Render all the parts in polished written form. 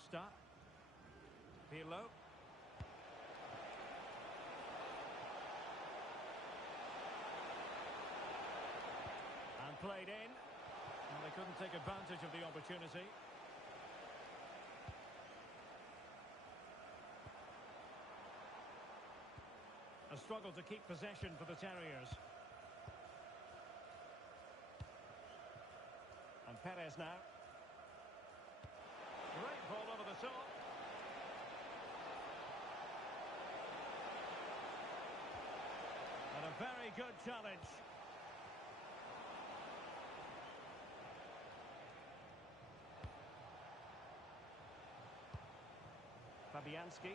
Costa. Pirlo. And played in. And they couldn't take advantage of the opportunity. A struggle to keep possession for the Terriers. And Perez now. Great ball over the top. And a very good challenge. Fabianski.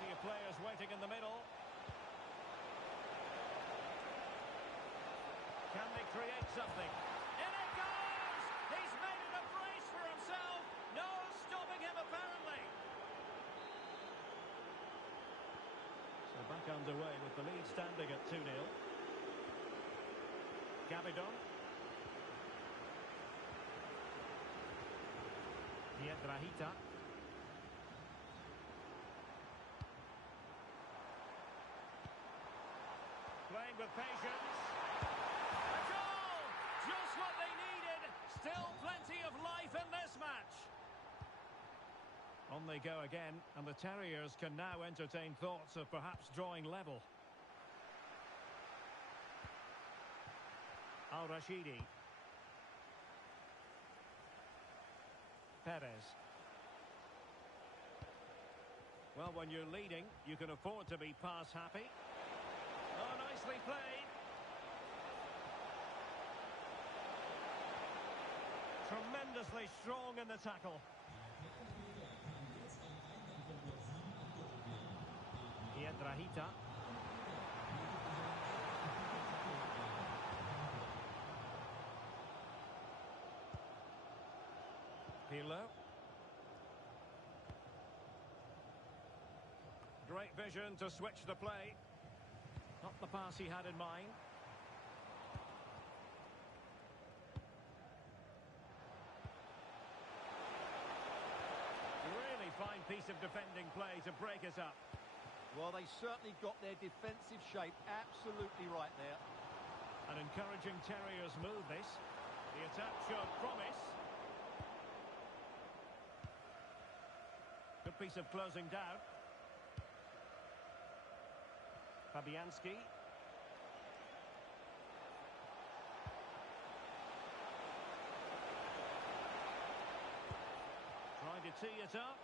Plenty of players waiting in the middle. Can they create something? In it goes! He's made it a brace for himself. No stopping him, apparently. So back underway with the lead standing at 2-0. Gabidon. Piedrahita. Playing with patience. A goal! Just what they needed. Still plenty of life in this match. On they go again, and the Terriers can now entertain thoughts of perhaps drawing level. Al-Rashidi. Perez. Well, when you're leading, you can afford to be pass happy. Oh, nicely played. Tremendously strong in the tackle. Piedrahita. Pirlo. Great vision to switch the play. Not the pass he had in mind. Really fine piece of defending play to break it up. Well, they certainly got their defensive shape absolutely right there. An encouraging Terriers move, this. The attack showed promise. Good piece of closing down. Fabianski. Trying to tee it up.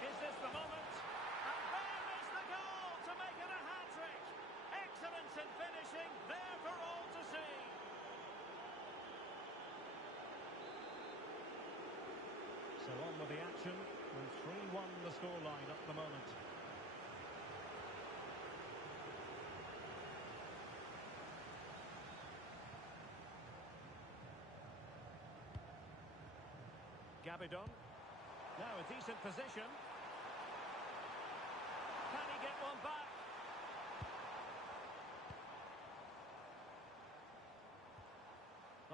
Is this the moment? And there is the goal to make it a hat-trick. Excellence in finishing, there for all to see. So on with the action, and 3-1 the scoreline at the moment. Gabidon. Now a decent position. Can he get one back?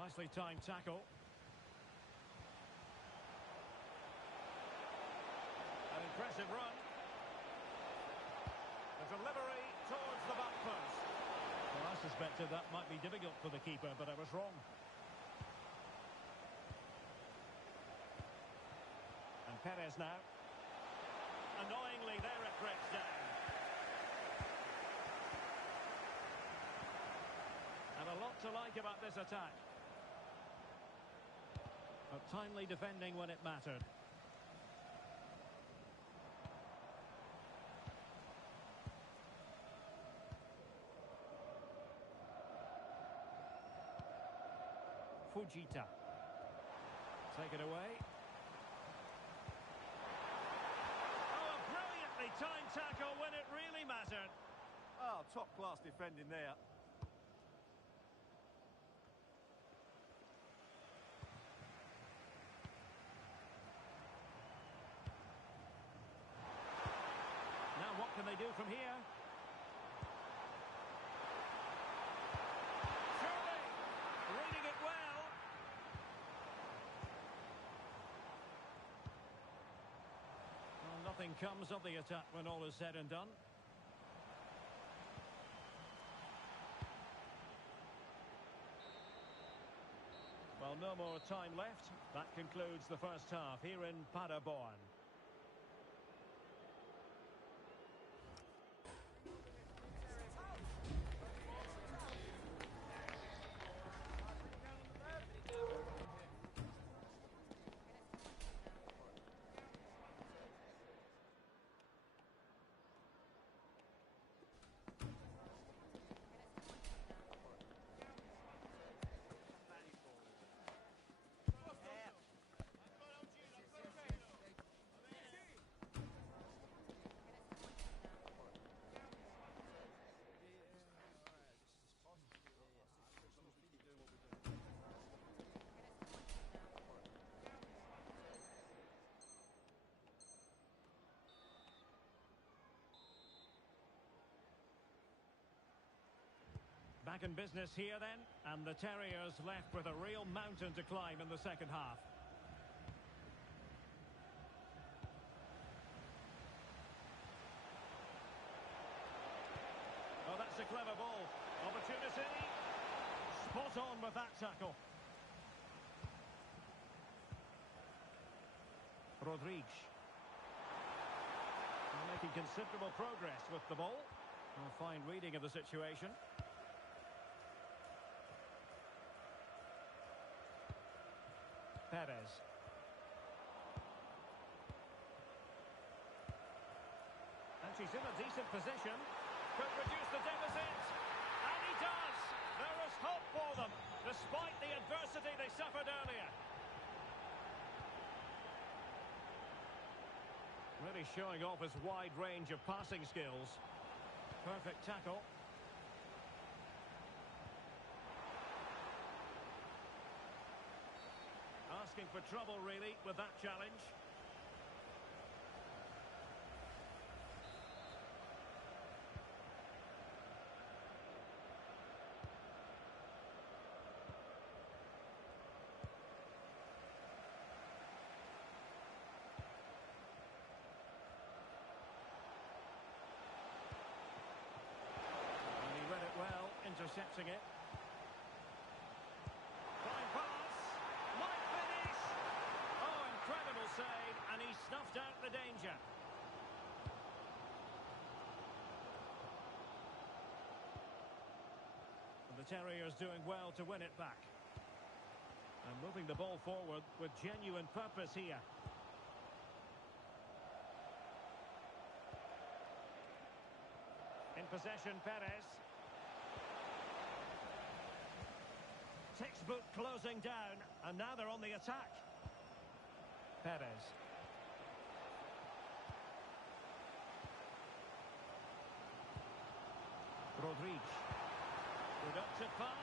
Nicely timed tackle. An impressive run. The delivery towards the back post. Well, I suspected that might be difficult for the keeper, but I was wrong. And Perez now. Annoyingly, there it breaks down. And a lot to like about this attack. But timely defending when it mattered. Fujita. Take it away. Time tackle when it really mattered. Oh, top-class defending there. Now what can they do from here? Surely, reading it well. nothing comes of the attack when all is said and done. Well, no more time left. That concludes the first half here in Paderborn. Back in business here then, and the Terriers left with a real mountain to climb in the second half. Oh, that's a clever ball. Opportunity. Spot on with that tackle. Rodriguez. Making considerable progress with the ball. A fine reading of the situation. Perez. And she's in a decent position. Could reduce the deficit. And he does. There is hope for them, despite the adversity they suffered earlier. Really showing off his wide range of passing skills. Perfect tackle. Asking for trouble, really, with that challenge. And he read it well, intercepting it. Incredible save, and he snuffed out the danger. And the Terriers doing well to win it back. And moving the ball forward with genuine purpose here. In possession, Perez. Textbook closing down, and now they're on the attack. Perez. Rodriguez. Productive pass.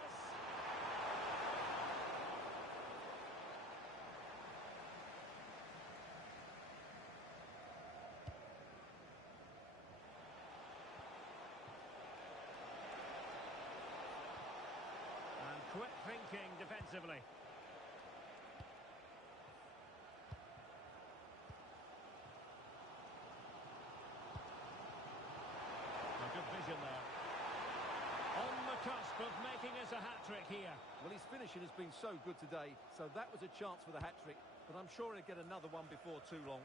And quick thinking defensively. Good vision there. On the cusp of making us a hat-trick here. Well, his finishing has been so good today, so that was a chance for the hat-trick, but I'm sure he'll get another one before too long.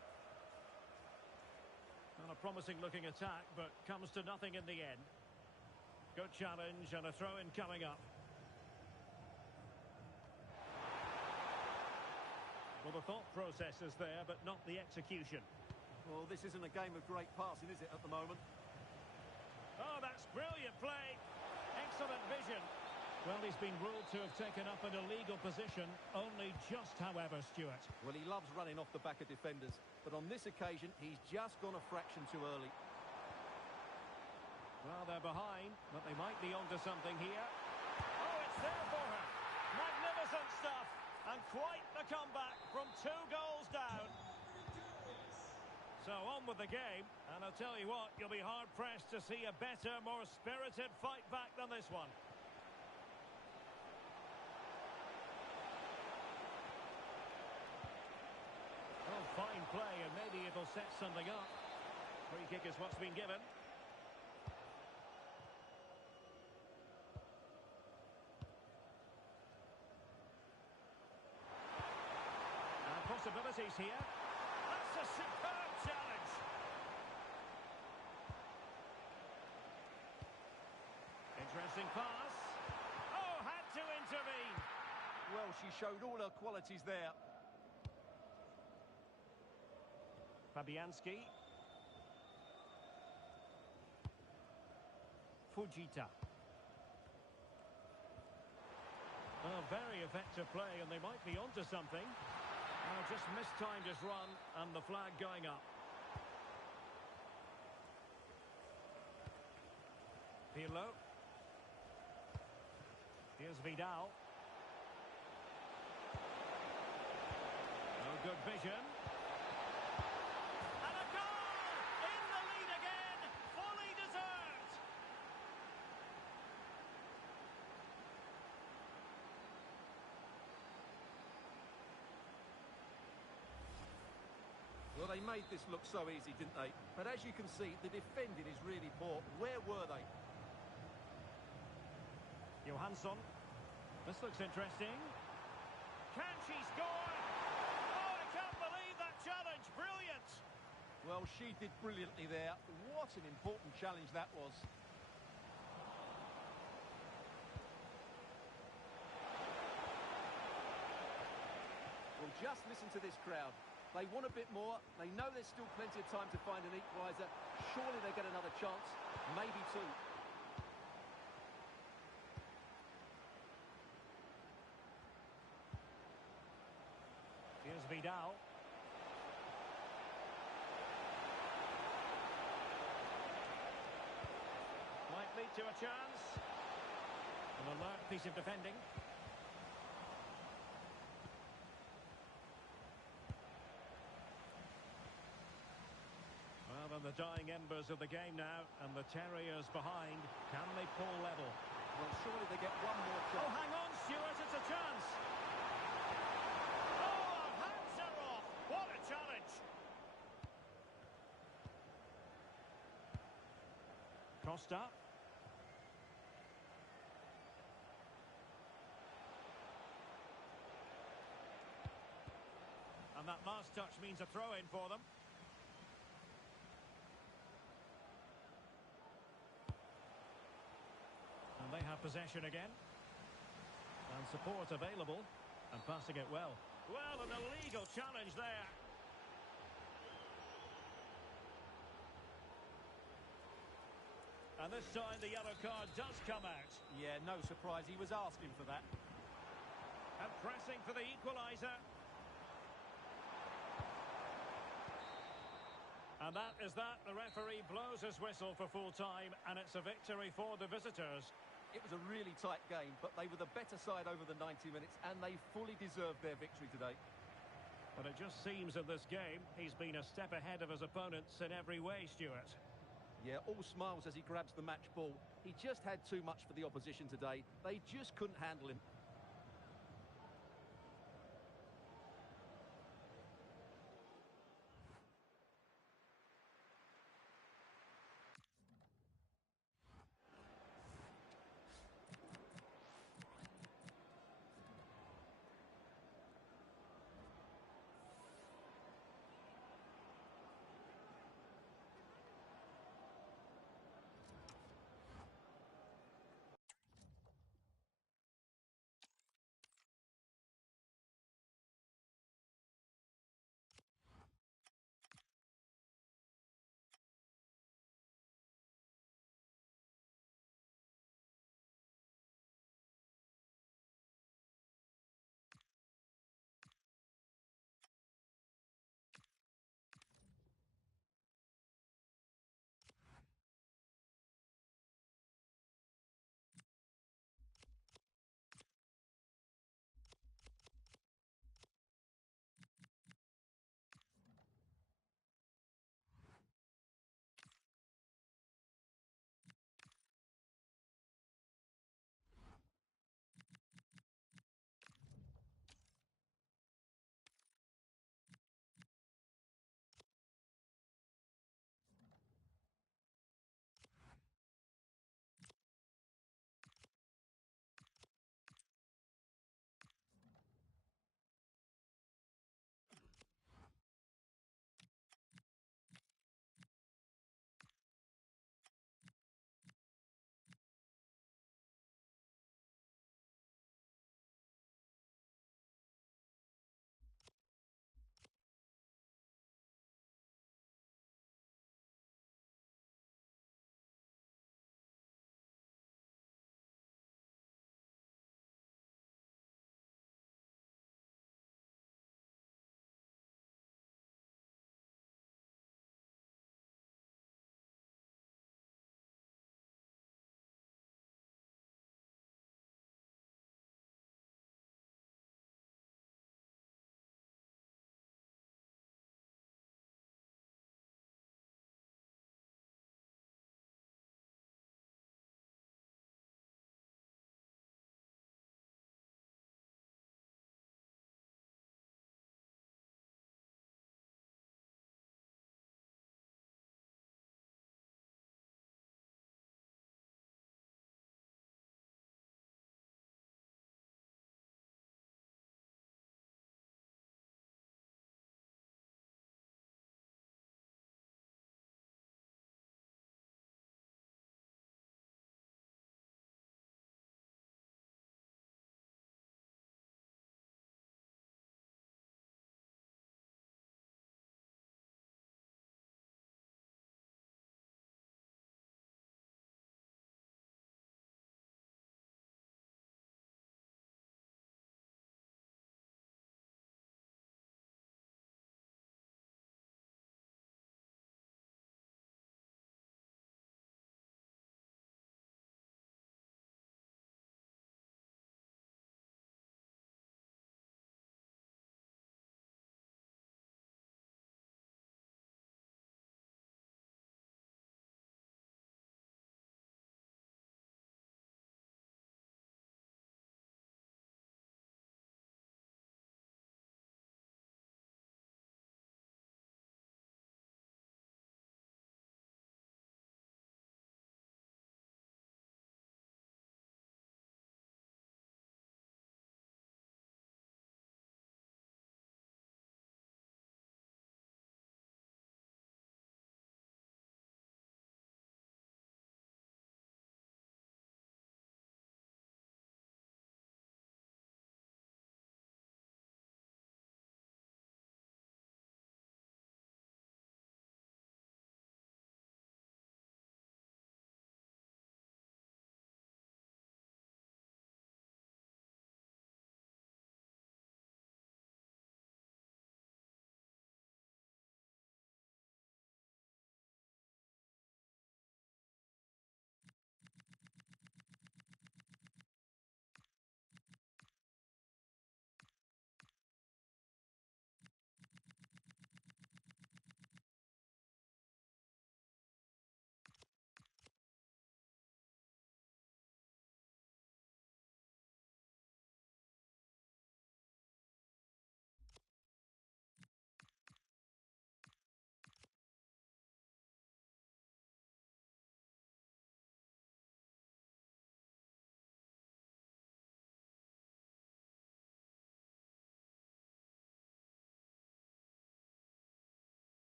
Not a promising-looking attack, but comes to nothing in the end. Good challenge and a throw-in coming up. Well, the thought process is there, but not the execution. Well, this isn't a game of great passing, is it, at the moment? Oh, that's brilliant play. Excellent vision. Well, he's been ruled to have taken up an illegal position, only just, however, Stuart. Well, he loves running off the back of defenders, but on this occasion, he's just gone a fraction too early. Well, they're behind, but they might be onto something here. Oh, it's there for her. Magnificent stuff. And quite the comeback from 2 goals down. So on with the game, and I'll tell you what, you'll be hard-pressed to see a better, more spirited fight back than this one. Oh, fine play, and maybe it'll set something up. Free kick is what's been given. And possibilities here. That's a superb challenge. Interesting pass. Oh, had to intervene. Well, she showed all her qualities there. Fabianski. Fujita. Well, very effective play, and they might be onto something. Just mistimed his run, and the flag going up. Pirlo. Here's Vidal. No good vision. And a goal! In the lead again! Fully deserved! Well, they made this look so easy, didn't they? But as you can see, the defending is really poor. Where were they? Johansson. This looks interesting. Can she score? Oh, I can't believe that challenge. Brilliant. Well, she did brilliantly there. What an important challenge that was. Well, just listen to this crowd. They want a bit more. They know there's still plenty of time to find an equaliser. Surely they get another chance. Maybe two. Here's Vidal. Might lead to a chance. An alert piece of defending. Well, on the dying embers of the game now, and the Terriers behind. Can they pull level? Well, surely they get one more Oh, chance. hang on, Stuart, it's a chance. Oh, hands are off. What a challenge. Costa. And that last touch means a throw-in for them. And they have possession again. And support available. And passing it well. Well, an illegal challenge there. And this time the yellow card does come out. Yeah, no surprise. He was asking for that. And pressing for the equaliser. And that is that. The referee blows his whistle for full time, and it's a victory for the visitors. It was a really tight game, but they were the better side over the 90 minutes, and they fully deserved their victory today. But it just seems in this game, he's been a step ahead of his opponents in every way, Stuart. Yeah, all smiles as he grabs the match ball. He just had too much for the opposition today. They just couldn't handle him.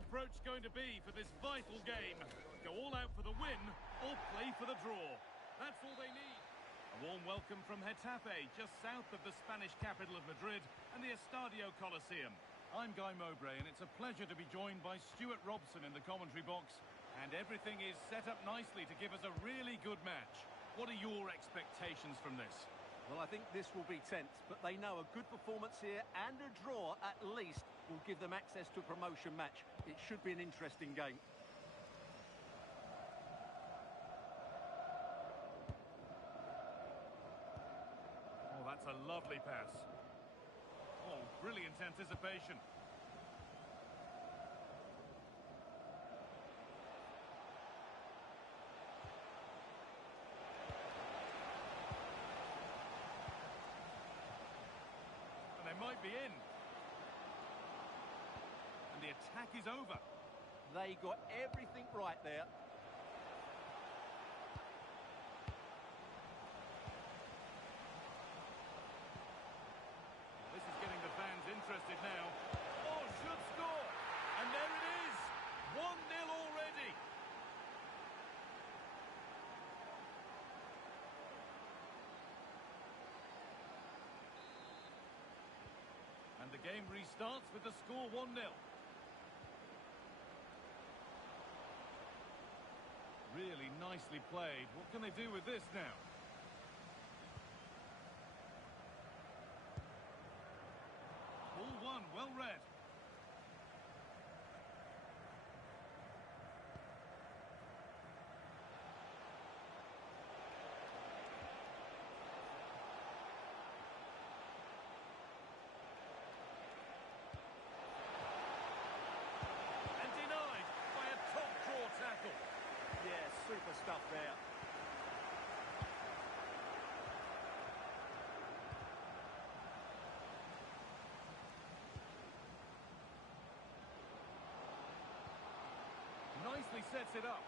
approach going to be for this vital game? Go all out for the win or play for the draw? That's all they need. A warm welcome from Getafe, just south of the Spanish capital of Madrid and the Estadio Coliseum. I'm Guy Mowbray, and it's a pleasure to be joined by Stuart Robson in the commentary box. And everything is set up nicely to give us a really good match. What are your expectations from this? Well, I think this will be tense, but they know a good performance here and a draw at least will give them access to a promotion match. It should be an interesting game. Oh, that's a lovely pass. Oh, brilliant anticipation. And they might be in. And the attack is over. They got everything right there. This is getting the fans interested now. Oh, should score. And there it is. 1-0 already. And the game restarts with the score 1-0. Really nicely played. What can they do with this now? Ball one, well read. And denied by a top draw tackle. Yeah, super stuff there. Nicely sets it up.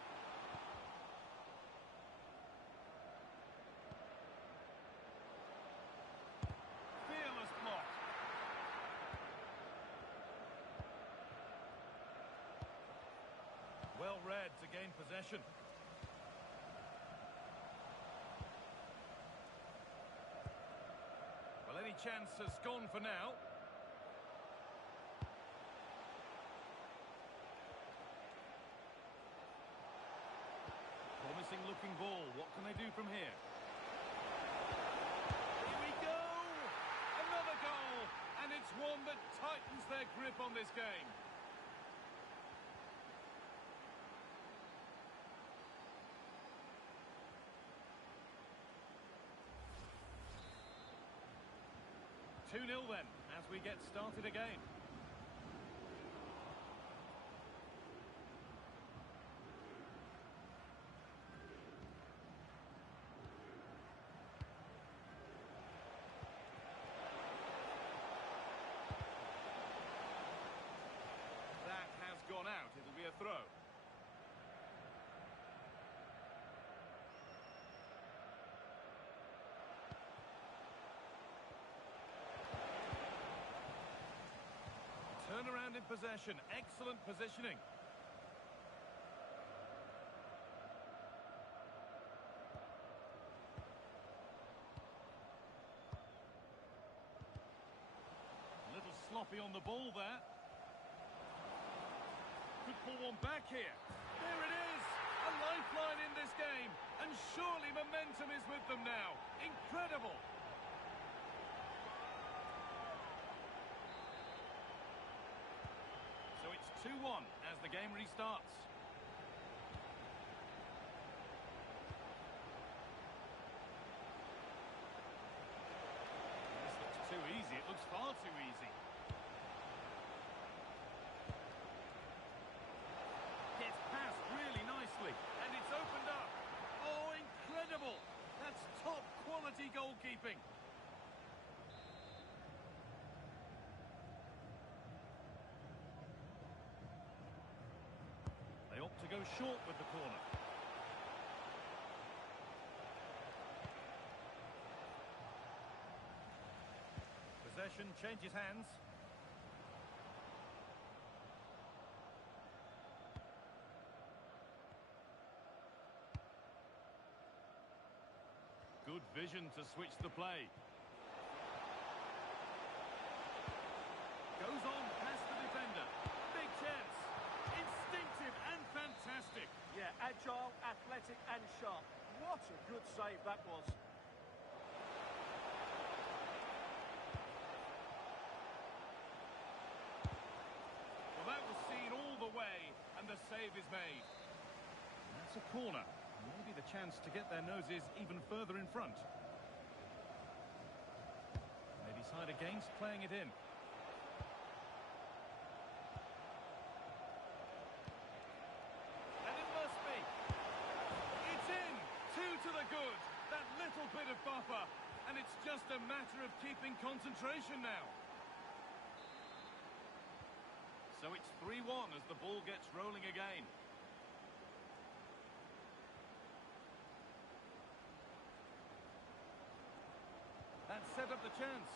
Fearless block. Well read to gain possession. Well, any chance has gone for now. Promising looking ball. What can they do from here? Here we go! Another goal! And it's one that tightens their grip on this game. Two 2-0 then, as we get started again. That has gone out. It'll be a throw. Turnaround in possession. Excellent positioning. A little sloppy on the ball there. Could pull one back here. There it is! A lifeline in this game. And surely momentum is with them now. Incredible! So it's 2-1 as the game restarts. This looks too easy. It looks far too easy. Gets past really nicely, and it's opened up. Oh, incredible! That's top quality goalkeeping. They opt to go short with the corner. Possession changes hands. vision to switch the play. Goes on past the defender. Big chance. Instinctive and fantastic. Yeah, agile, athletic and sharp. What a good save that was. Well, that was seen all the way, and the save is made. That's a corner. Maybe the chance to get their noses even further in front. They decide against playing it in. And it must be. It's in. 2 to the good. That little bit of buffer. And it's just a matter of keeping concentration now. So it's 3-1 as the ball gets rolling again. That set up the chance.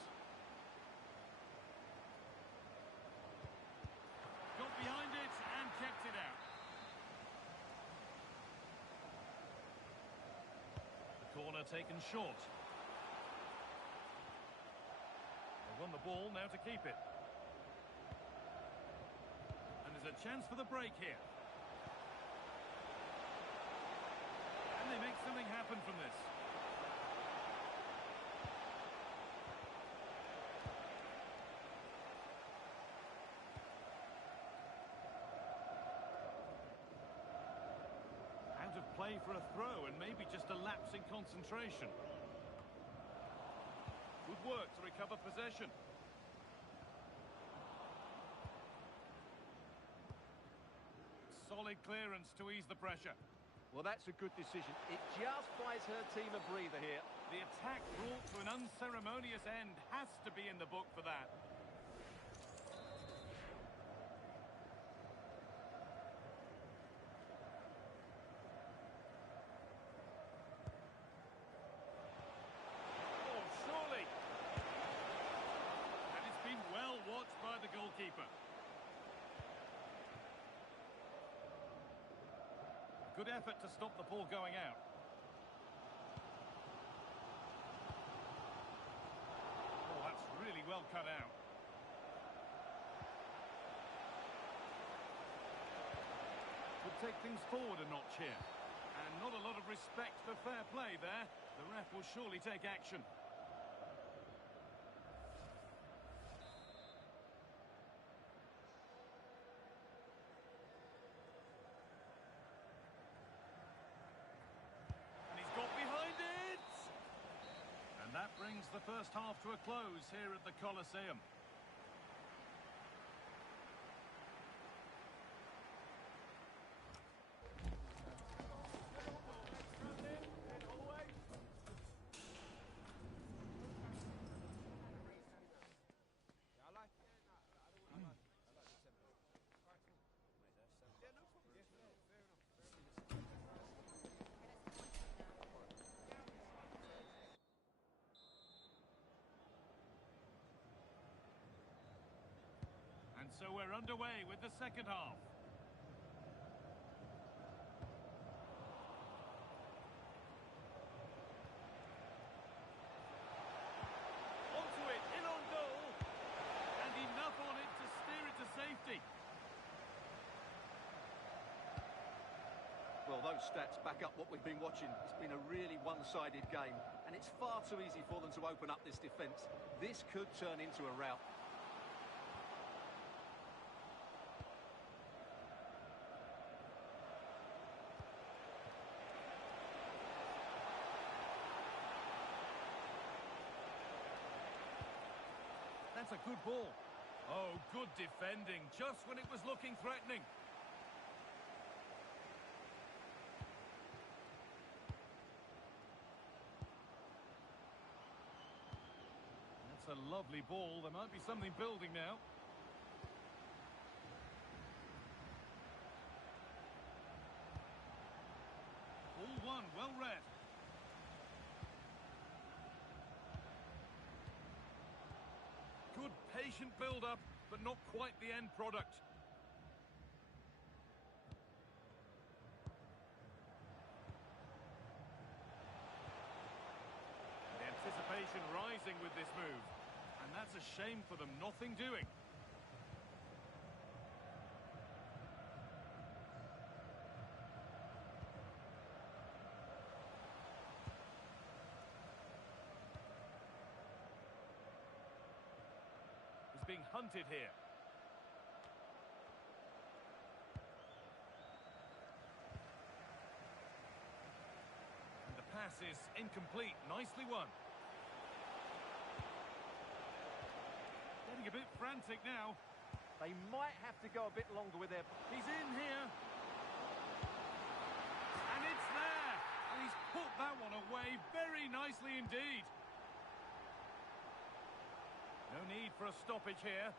Got behind it and kept it out. The corner taken short. They won the ball, now to keep it. And there's a chance for the break here. And they make something happen from this. Out of play for a throw and maybe just a lapse in concentration. Good work to recover possession. Solid clearance to ease the pressure. Well, that's a good decision. It just buys her team a breather here. The attack brought to an unceremonious end has to be in the book for that. Oh, surely. And it's been well watched by the goalkeeper. Good effort to stop the ball going out. Oh, that's really well cut out. Could take things forward a notch here. And not a lot of respect for fair play there. The ref will surely take action. That brings the first half to a close here at the Coliseum. And so we're underway with the second half. Onto it, in on goal. And enough on it to steer it to safety. Well, those stats back up what we've been watching. It's been a really one-sided game, and it's far too easy for them to open up this defence. This could turn into a rout. That's a good ball. Oh, good defending, just when it was looking threatening. That's a lovely ball. There might be something building now. All one, well read. Good patient build-up, but not quite the end product. pressing with this move. And that's a shame for them, nothing doing. He's being hunted here. And the pass is incomplete. Nicely won. Getting a bit frantic now. They might have to go a bit longer with their... He's in here. And it's there. And he's put that one away very nicely indeed. No need for a stoppage here.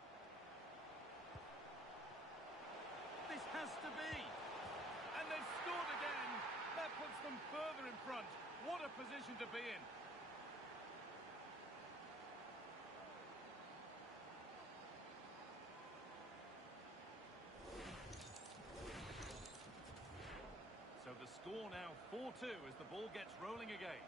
This has to be. And they've scored again. That puts them further in front. What a position to be in. So the score now 4-2 as the ball gets rolling again.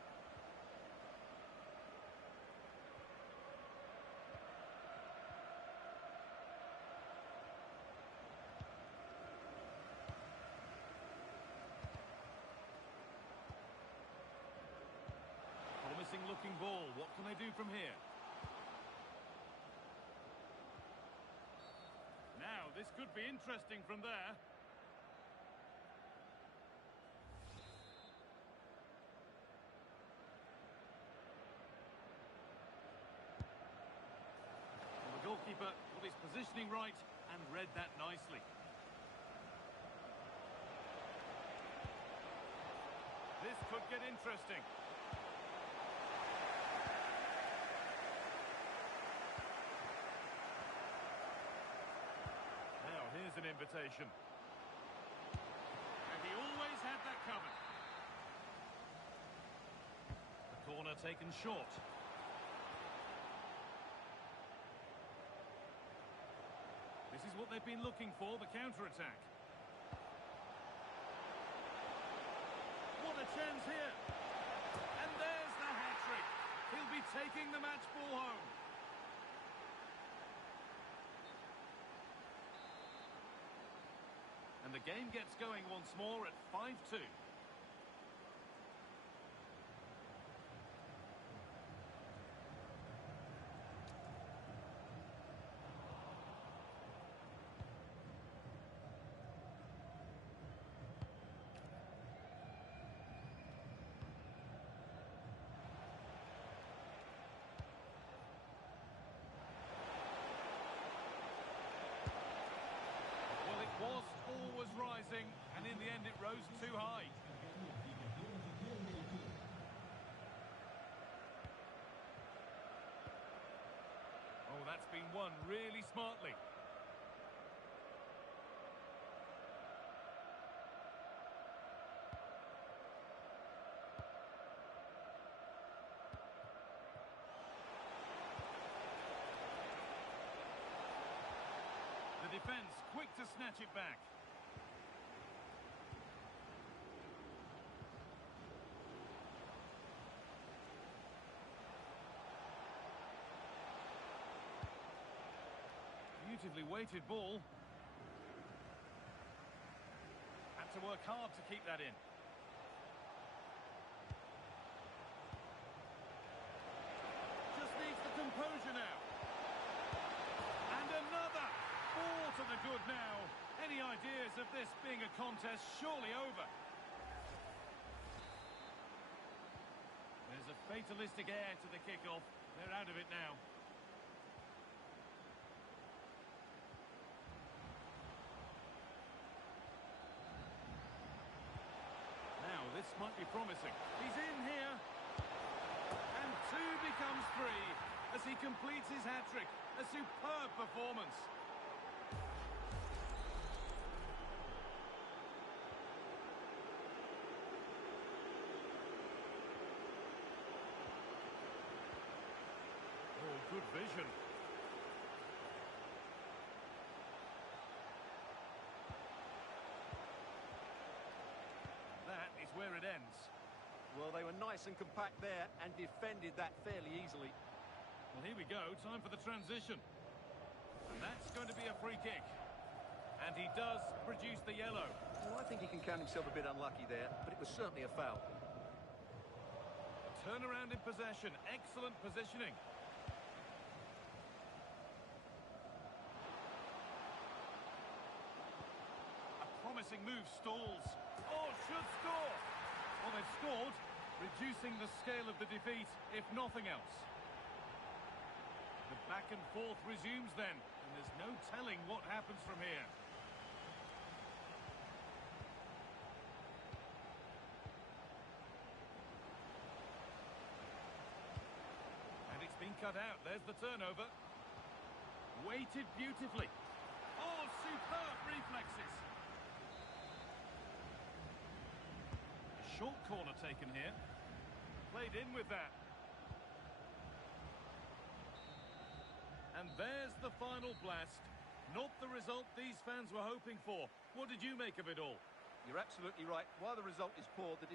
Promising looking ball. What can they do from here? Now, this could be interesting from there. Goalkeeper got his positioning right and read that nicely. This could get interesting. Now here's an invitation. And he always had that covered. The corner taken short. This is what they've been looking for, the counter-attack. What a chance here. And there's the hat-trick. He'll be taking the match ball home. And the game gets going once more at 5-2. Was always rising, and in the end it rose too high. Oh, that's been won really smartly. The defence quick to snatch it back. Beautifully weighted ball. Had to work hard to keep that in. Just needs the composure now. And another. Ball to the good now. Any ideas of this being a contest surely over? There's a fatalistic air to the kickoff. They're out of it now. Now, this might be promising. He's in here. And 2 becomes 3 as he completes his hat-trick. A superb performance. Good vision. That is where it ends. Well, they were nice and compact there and defended that fairly easily. Well, here we go. Time for the transition. And that's going to be a free kick. And he does produce the yellow. Well, I think he can count himself a bit unlucky there, but it was certainly a foul. A turnaround in possession. Excellent positioning. A promising move stalls. Oh, should score. Well, they've scored, reducing the scale of the defeat, if nothing else. The back and forth resumes then, and there's no telling what happens from here. And it's been cut out. There's the turnover. Weighted beautifully. Oh, superb reflexes. A short corner taken here. Played in with that. And there's the final blast. Not the result these fans were hoping for. What did you make of it all? You're absolutely right. While the result is poor, the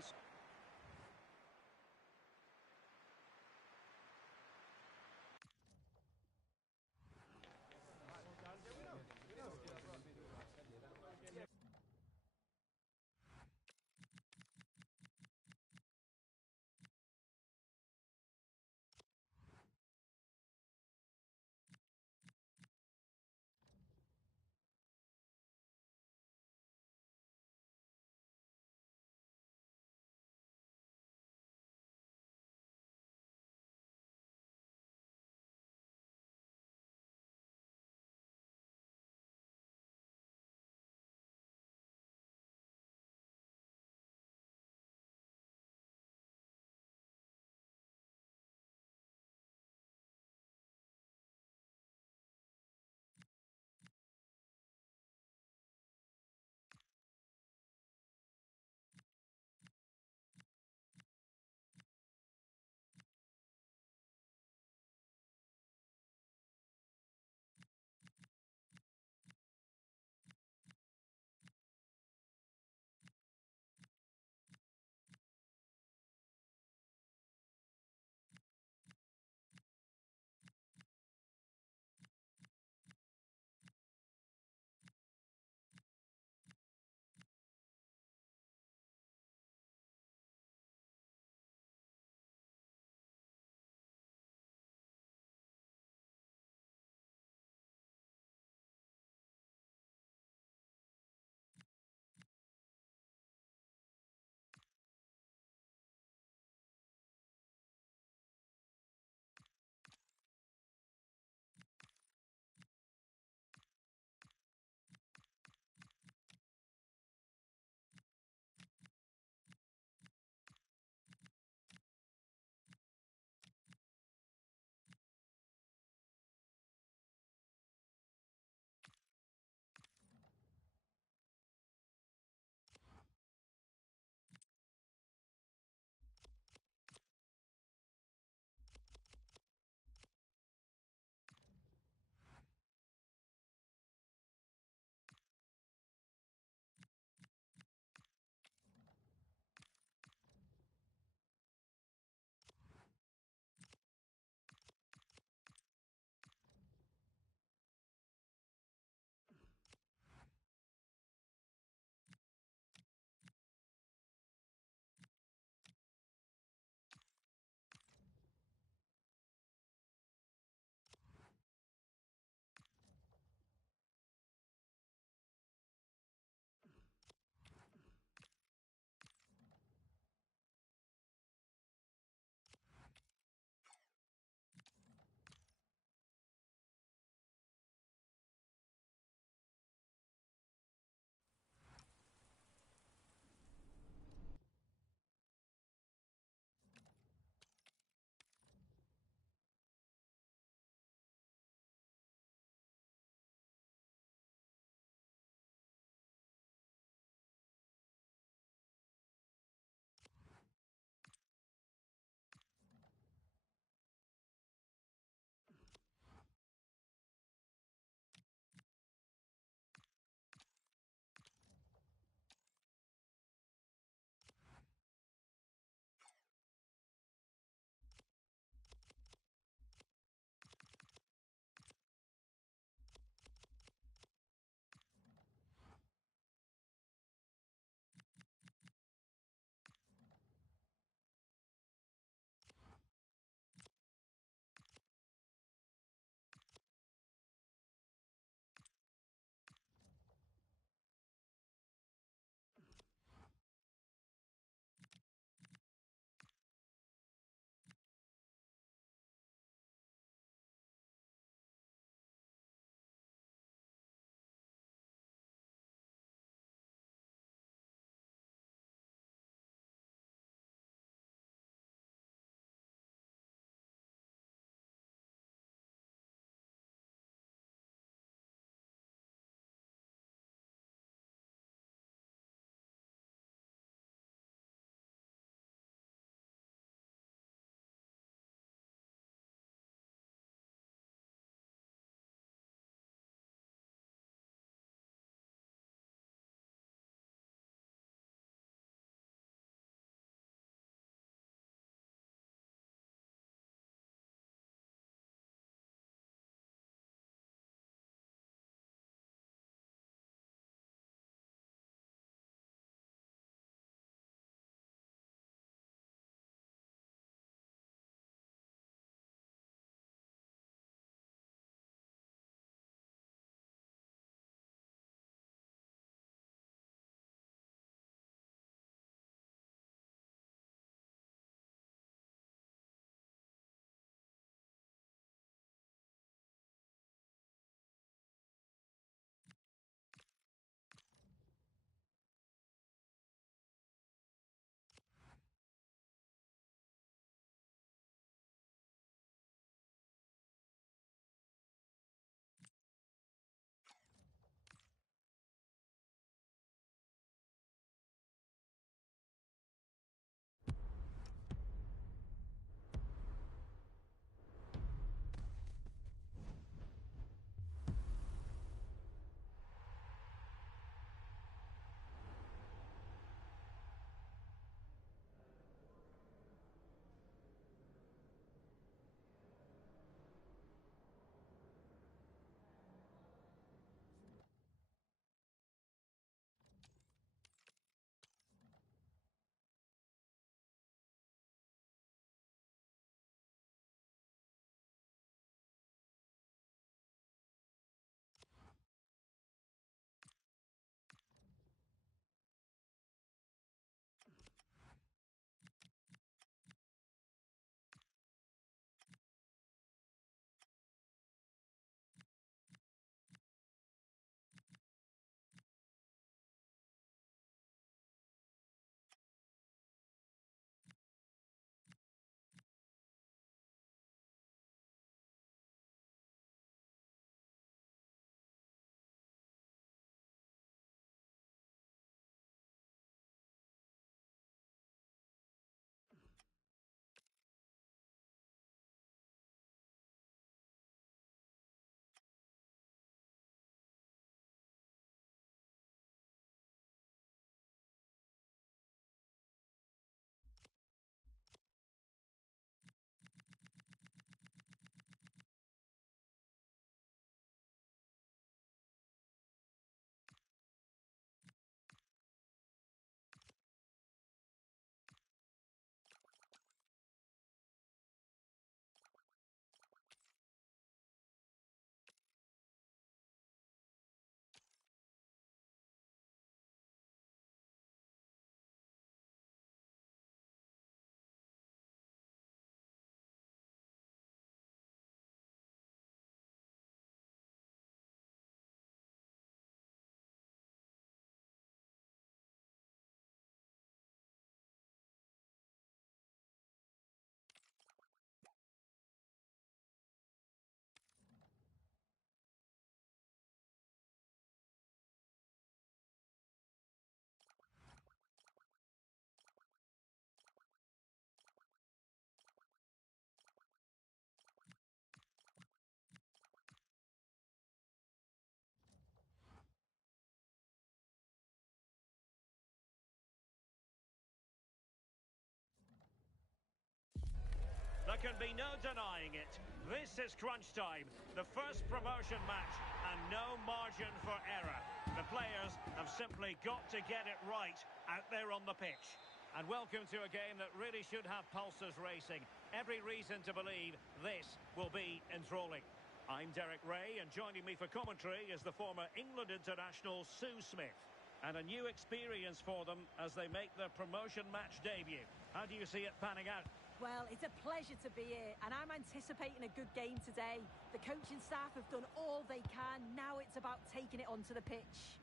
can be no denying it. This is crunch time, the first promotion match, and no margin for error. The players have simply got to get it right out there on the pitch. And welcome to a game that really should have pulses racing. Every reason to believe this will be enthralling. I'm Derek Ray, and joining me for commentary is the former England international Sue Smith. And a new experience for them as they make their promotion match debut. How do you see it panning out? Well, it's a pleasure to be here, and I'm anticipating a good game today. The coaching staff have done all they can. Now it's about taking it onto the pitch.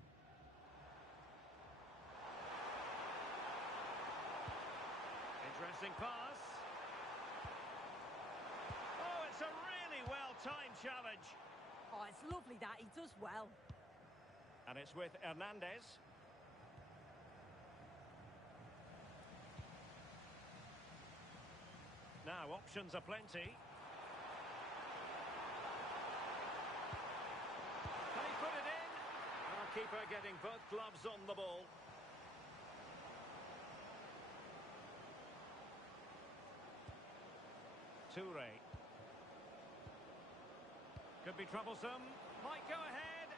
Interesting pass. Oh, it's a really well-timed challenge. Oh, it's lovely that. He does well. And it's with Hernandez. Now, options are plenty. Can he put it in? Our keeper getting both gloves on the ball. Toure. Could be troublesome. Might go ahead.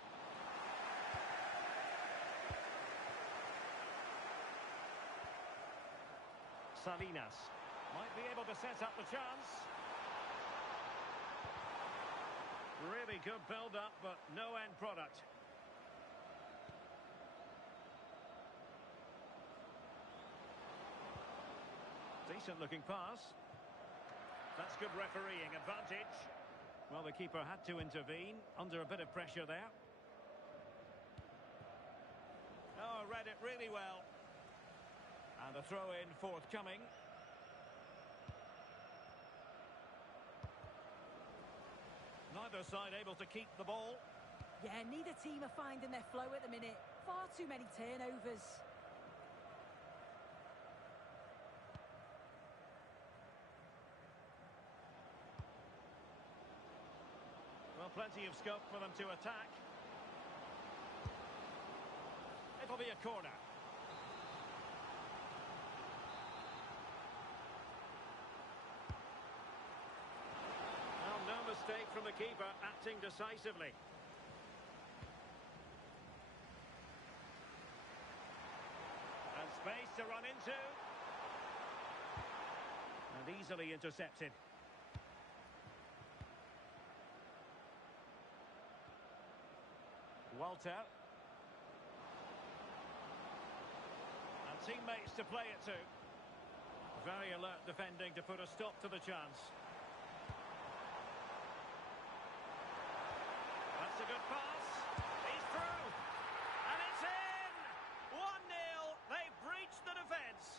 Salinas. Might be able to set up the chance. Really good build-up, but no end product. Decent-looking pass. That's good refereeing advantage. Well, the keeper had to intervene under a bit of pressure there. Oh, read it really well. And a throw-in forthcoming. Neither side able to keep the ball. Yeah, neither team are finding their flow at the minute. Far too many turnovers. Well, plenty of scope for them to attack. It'll be a corner. No mistake from the keeper, acting decisively. And space to run into. And easily intercepted. Walter. And teammates to play it to. Very alert defending to put a stop to the chance. That's a good pass. He's through. And it's in! 1-0. They've breached the defence.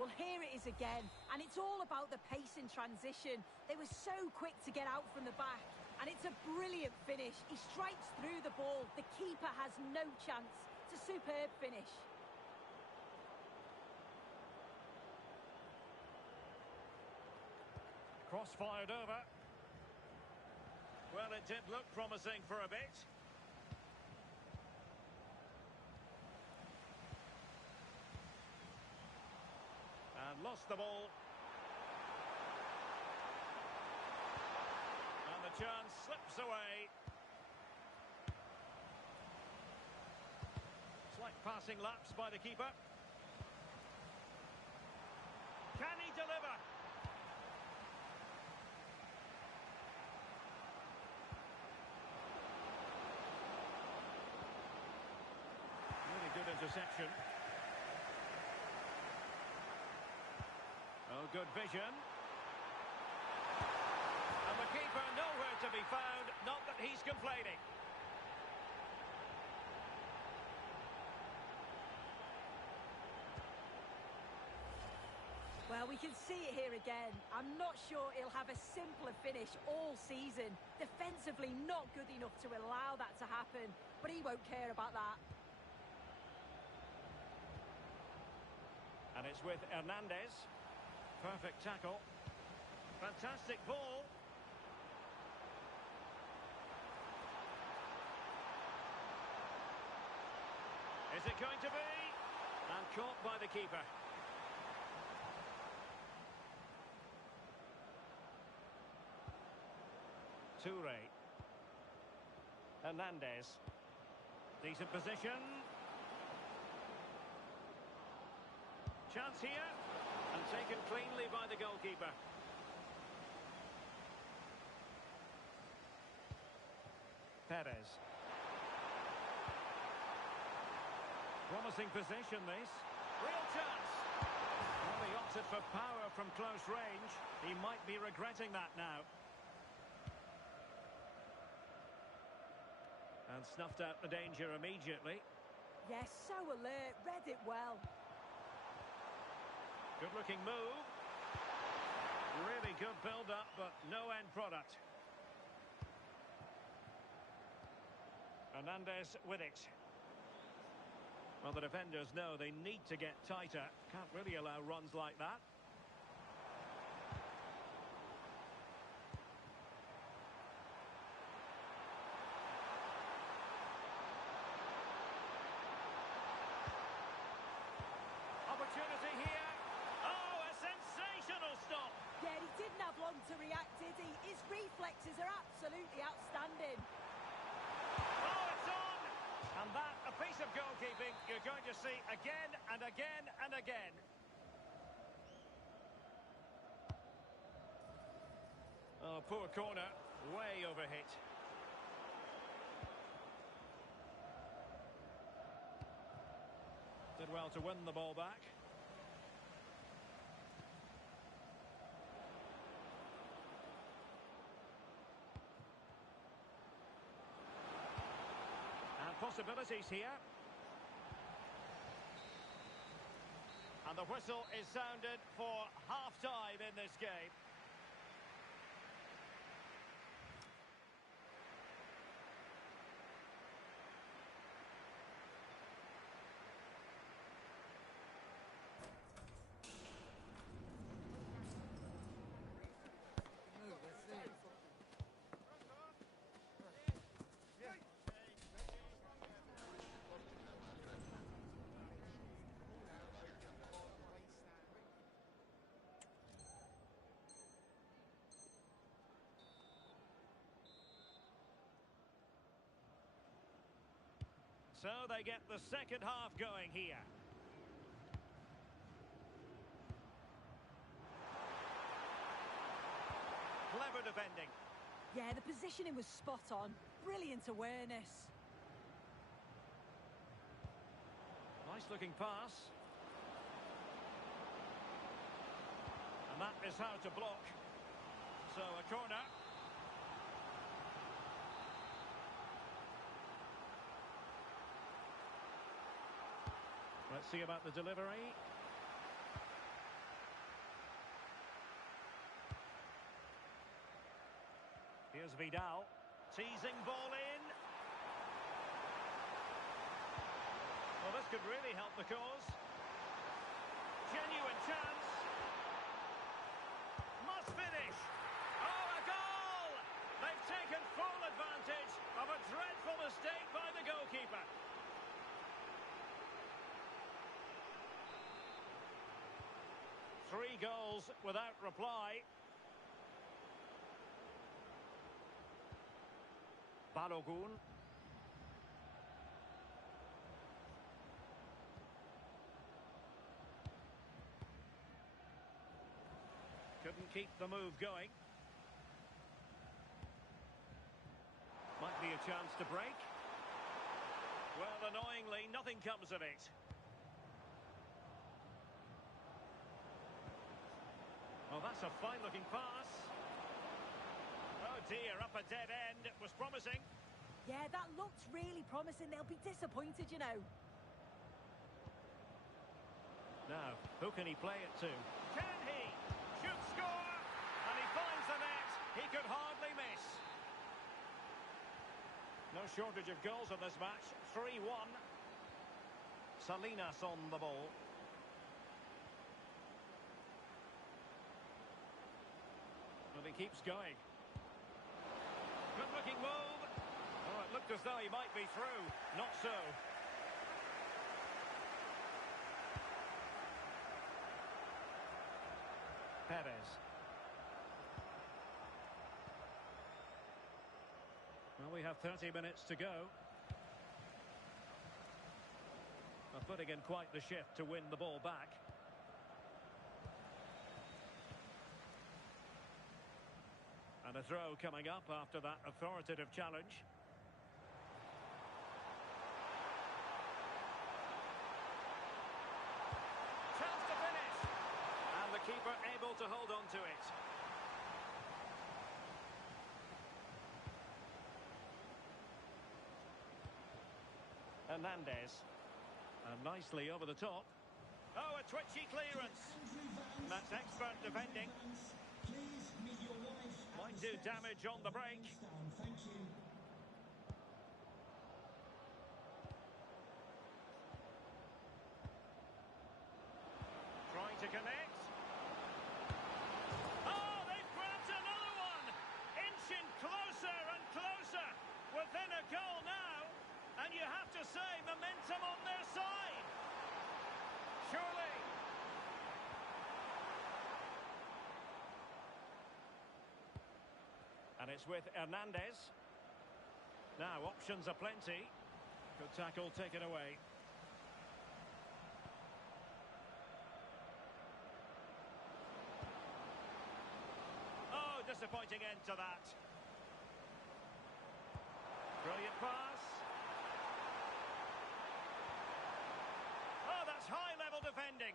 Well, here it is again, and it's all about the pace in transition. They were so quick to get out from the back, and it's a brilliant finish. He strikes through the ball. The keeper has no chance. It's a superb finish. Cross fired over. Well, it did look promising for a bit. And lost the ball. And the chance slips away. Slight passing lapse by the keeper. Can he deliver? Really good interception. Oh, good vision. And the keeper nowhere to be found, not that he's complaining. Well, we can see it here again. I'm not sure he'll have a simpler finish all season. Defensively, not good enough to allow that to happen, but he won't care about that. And it's with Hernandez. Perfect tackle. Fantastic ball. Is it going to be? And caught by the keeper. Toure. Hernandez. Decent position. Chance here. And taken cleanly by the goalkeeper. Perez. Promising position, this. Real chance. Well, he opted for power from close range. He might be regretting that now. And snuffed out the danger immediately. Yes, so alert, read it well. Good-looking move. Really good build-up, but no end product. Hernandez with it. Well, the defenders know they need to get tighter. Can't really allow runs like that. Opportunity here. Oh, a sensational stop. Yeah, he didn't have long to react, did he? His reflexes are absolutely outstanding. Oh, it's on! And that, a piece of goalkeeping you're going to see again and again and again. Oh, poor corner. Way overhit. Did well to win the ball back. And possibilities here. And the whistle is sounded for half-time in this game. So they get the second half going here. Clever defending. Yeah, the positioning was spot on. Brilliant awareness. Nice looking pass. And that is how to block. So a corner. Let's see about the delivery. Here's Vidal. Teasing ball in. Well, this could really help the cause. Genuine chance. Must finish. Oh, a goal! They've taken full advantage of a dreadful mistake by the goalkeeper. Three goals without reply. Balogun. Couldn't keep the move going. Might be a chance to break. Well, annoyingly, nothing comes of it. Oh, that's a fine-looking pass. Oh, dear, up a dead end. It was promising. Yeah, that looked really promising. They'll be disappointed, you know. Now, who can he play it to? Can he? Should score! And he finds the net. He could hardly miss. No shortage of goals in this match. 3-1. Salinas on the ball. Well, he keeps going. Good-looking move. Oh, it looked as though he might be through. Not so. Perez. we have 30 minutes to go. They're putting in quite the shift to win the ball back. And a throw coming up after that authoritative challenge. Chance to finish. And the keeper able to hold on to it. Hernandez. And nicely over the top. Oh, a twitchy clearance. That's expert defending. Might do damage on the break. Trying to connect. Oh, they've grabbed another one. Inching closer and closer. Within a goal now. And you have to say, momentum on their side. Surely. And it's with Hernandez. Now, options are plenty. Good tackle taken away. Oh, disappointing end to that. Brilliant pass. Oh, that's high-level defending.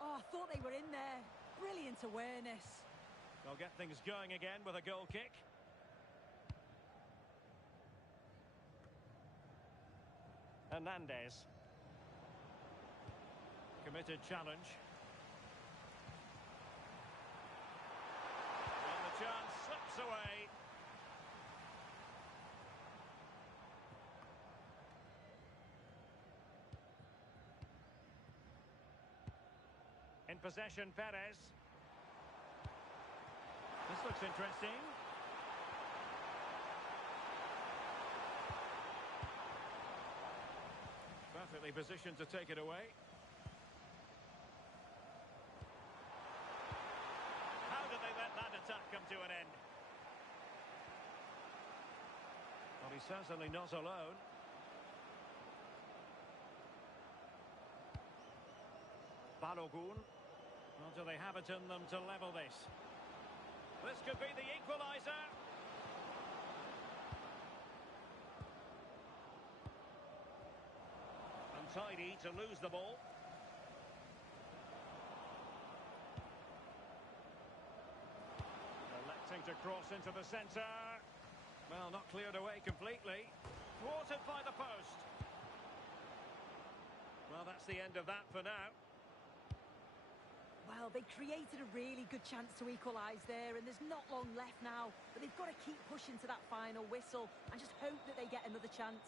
Oh, I thought they were in there. Brilliant awareness. They'll get things going again with a goal kick. Hernandez. Committed challenge. And the chance slips away. In possession, Perez. This looks interesting. Perfectly positioned to take it away. How did they let that attack come to an end? Well, he's certainly not alone. Balogun. Well, do they have it in them to level this? This could be the equaliser. Untidy to lose the ball. Electing to cross into the centre. Well, not cleared away completely. Thwarted by the post. Well, that's the end of that for now. Well, they created a really good chance to equalise there, and there's not long left now. But they've got to keep pushing to that final whistle and just hope that they get another chance.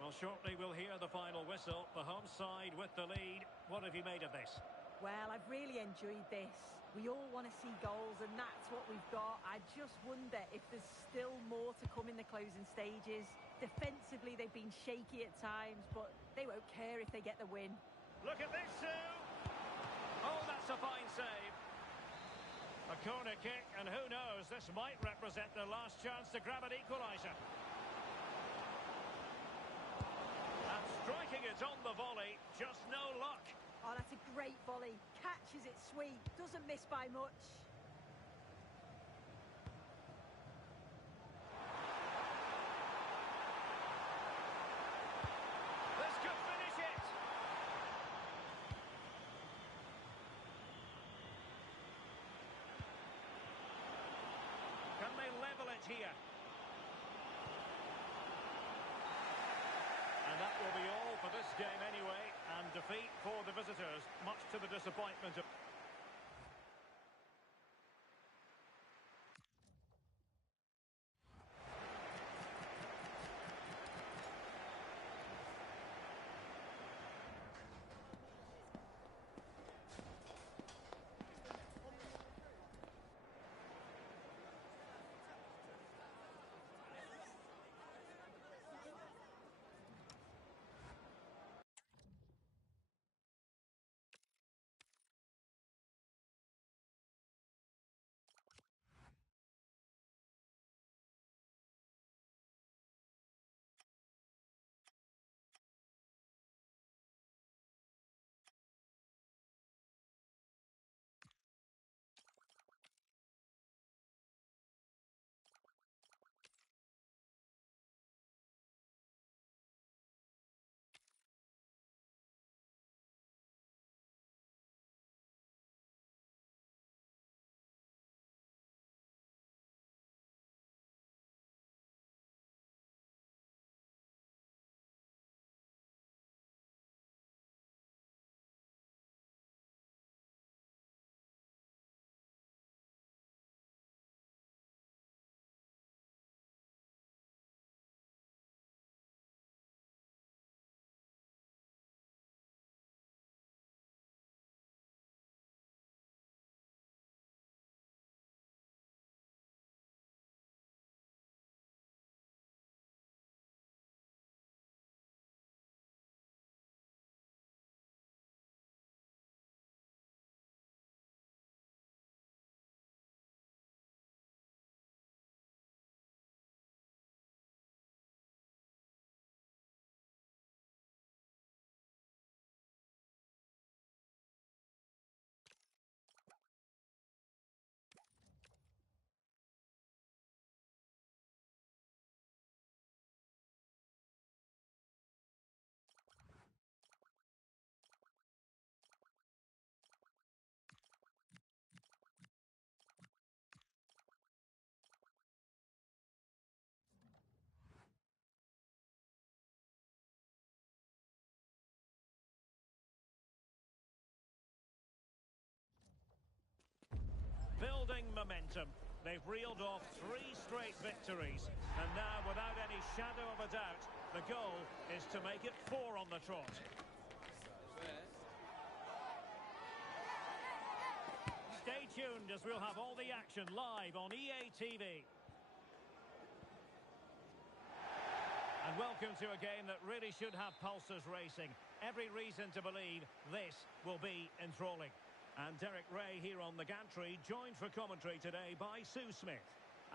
Well, shortly we'll hear the final whistle. The home side with the lead. What have you made of this? Well, I've really enjoyed this. We all want to see goals, and that's what we've got. I just wonder if there's still more to come in the closing stages. Defensively, they've been shaky at times, but they won't care if they get the win. Look at this, Sue! Oh, that's a fine save. A corner kick, and who knows, this might represent their last chance to grab an equaliser. And striking it on the volley, just no luck. Oh, that's a great volley. Catches it sweet, doesn't miss by much. This could finish it. Can they level it here? And that will be all for this game anyway. And defeat for the visitors, much to the disappointment of... momentum. They've reeled off 3 straight victories. And now, without any shadow of a doubt, the goal is to make it 4 on the trot. Stay tuned as we'll have all the action live on EA TV. And welcome to a game that really should have pulses racing. Every reason to believe this will be enthralling. And Derek Ray here on the gantry, joined for commentary today by Sue Smith.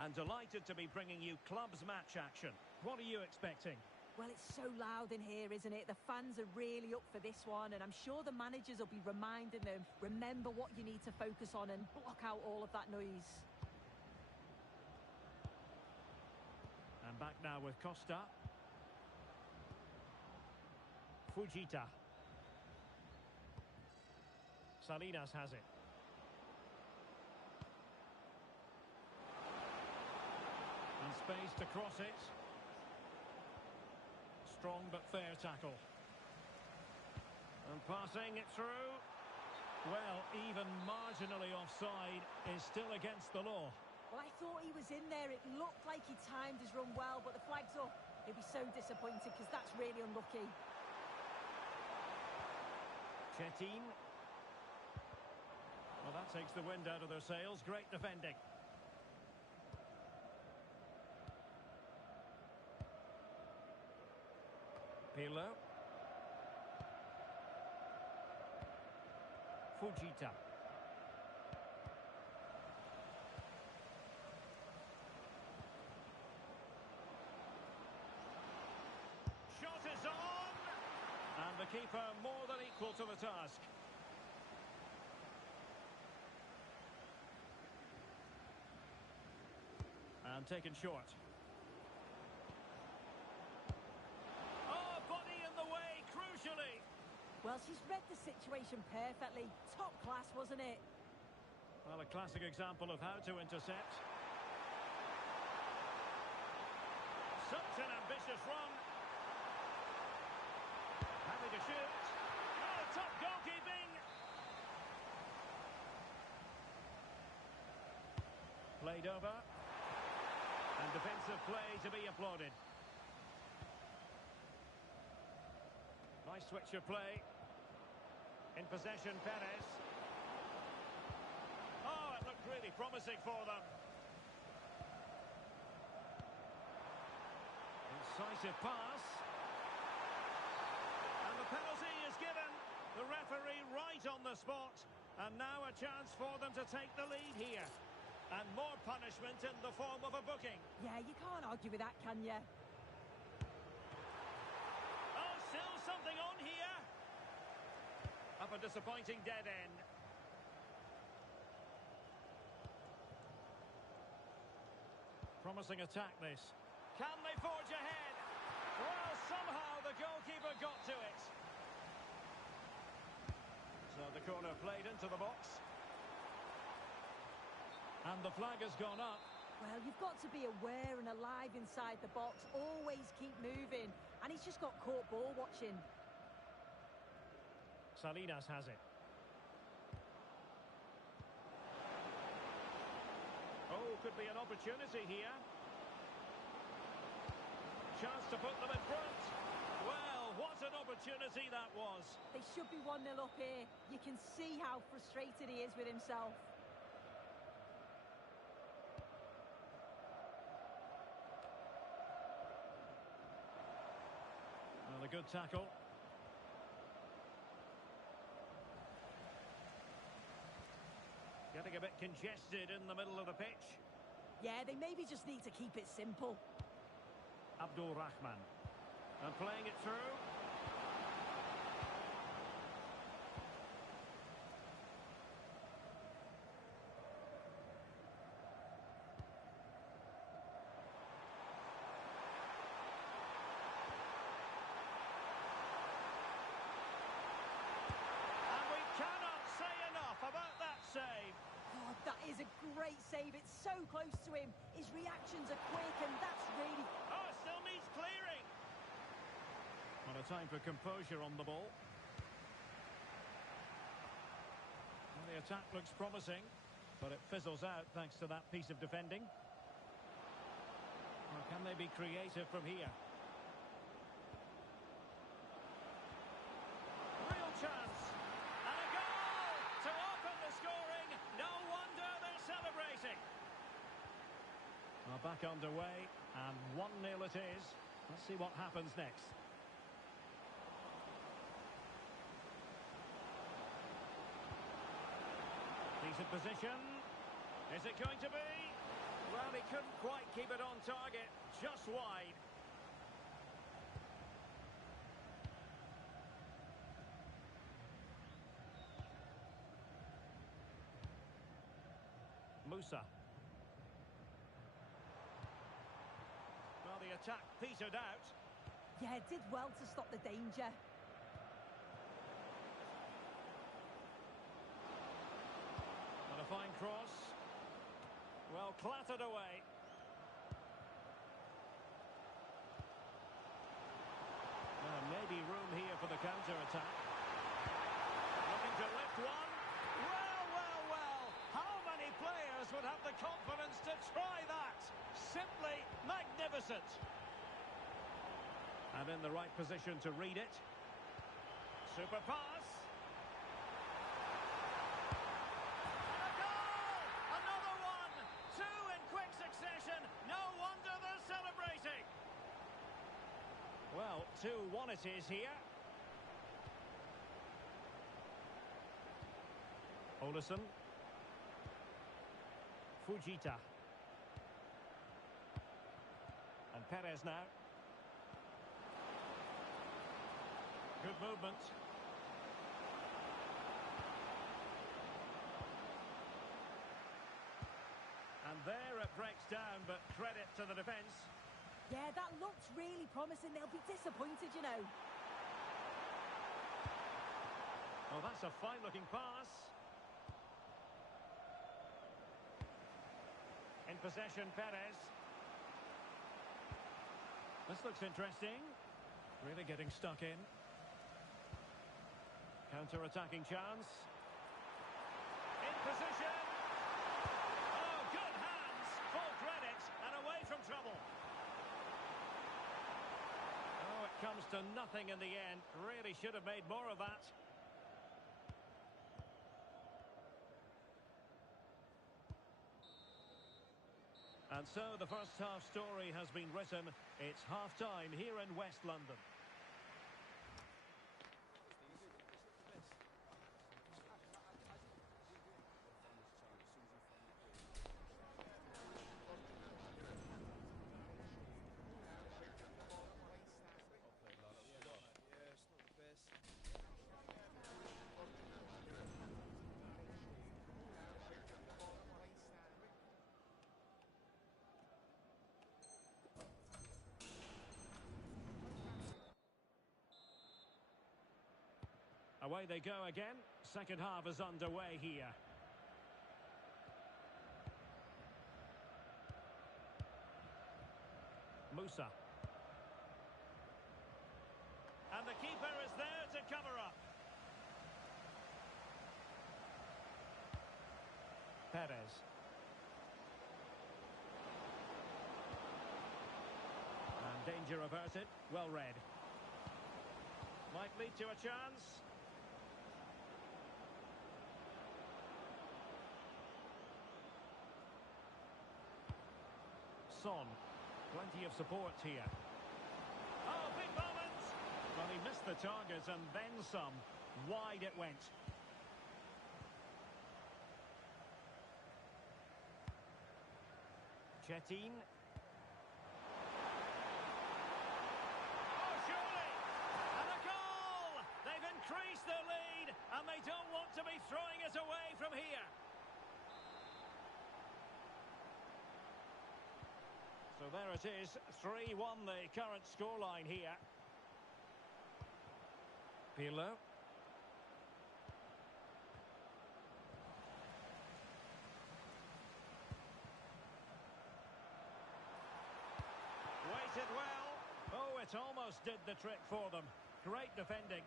And delighted to be bringing you clubs match action. What are you expecting? Well, it's so loud in here, isn't it? The fans are really up for this one, and I'm sure the managers will be reminding them, remember what you need to focus on and block out all of that noise. And back now with Costa. Fujita. Salinas has it. And space to cross it. Strong but fair tackle. And passing it through. Well, even marginally offside is still against the law. Well, I thought he was in there. It looked like he timed his run well, but the flag's up. He'll be so disappointed because that's really unlucky. Chetin. Well, that takes the wind out of their sails. Great defending. Pirlo. Fujita. Shot is on! And the keeper more than equal to the task. And taken short. Oh, body in the way, crucially. Well, she's read the situation perfectly. Top class, wasn't it? Well, a classic example of how to intercept. Such an ambitious run. Happy to shoot. Oh, top goalkeeping. Played over. And defensive play to be applauded. Nice switch of play. In possession, Perez. Oh, it looked really promising for them. Incisive pass. And the penalty is given. The referee right on the spot. And now a chance for them to take the lead here. And more punishment in the form of a booking. Yeah, you can't argue with that, can you? Oh, still something on here. Up a disappointing dead end. Promising attack, this. Can they forge ahead? Well, somehow the goalkeeper got to it. So the corner played into the box. And the flag has gone up. Well, you've got to be aware and alive inside the box. Always keep moving. And he's just got caught ball watching. Salinas has it. Oh, could be an opportunity here. Chance to put them in front. Well, what an opportunity that was. They should be 1-0 up here. You can see how frustrated he is with himself. Well, a good tackle. Getting a bit congested in the middle of the pitch. Yeah, they maybe just need to keep it simple. Abdul Rahman. And playing it through. And we cannot say enough about that save. Oh, that is a great save. It's so close to him. His reactions are quick, and that's really... Oh, it still needs clearing. Well, a time for composure on the ball. And the attack looks promising. But it fizzles out thanks to that piece of defending. Or can they be creative from here? Real chance. And a goal to open the scoring. No wonder they're celebrating. Well, back underway, and 1-0 it is. Let's see what happens next. Decent position. Is it going to be? Well, he couldn't quite keep it on target. Just wide. Musa. Well, the attack petered out. Yeah, did well to stop the danger. And a fine cross. Well, clattered away. Maybe room here for the counter-attack. Looking to lift one. Well, well, well. How many players would have the confidence to try that? Simply magnificent. And in the right position to read it. Super pass. And a goal! Another one! Two in quick succession. No wonder they're celebrating. Well, 2-1 it is here. Olesen. Fujita. And Perez now. Good movement. And there it breaks down, but credit to the defence. Yeah, that looked really promising. They'll be disappointed, you know. Oh, that's a fine-looking pass. In possession, Perez. This looks interesting. Really getting stuck in. Counter-attacking chance. In position. Oh, good hands. Full credit and away from trouble. Oh, it comes to nothing in the end. Really should have made more of that. And so the first half story has been written. It's half-time here in West London. Away they go again. Second half is underway here. Musa. And the keeper is there to cover up. Perez. And danger averted. Well read. Might lead to a chance. Son. Plenty of support here. Oh, big moment! Well, he missed the target and then some. Wide it went. Chetin. Oh, surely! And a goal! They've increased their lead, and they don't want to be throwing it away from here. So there it is, 3-1 the current scoreline here. Pirlo. Waited well. Oh, it almost did the trick for them. Great defending.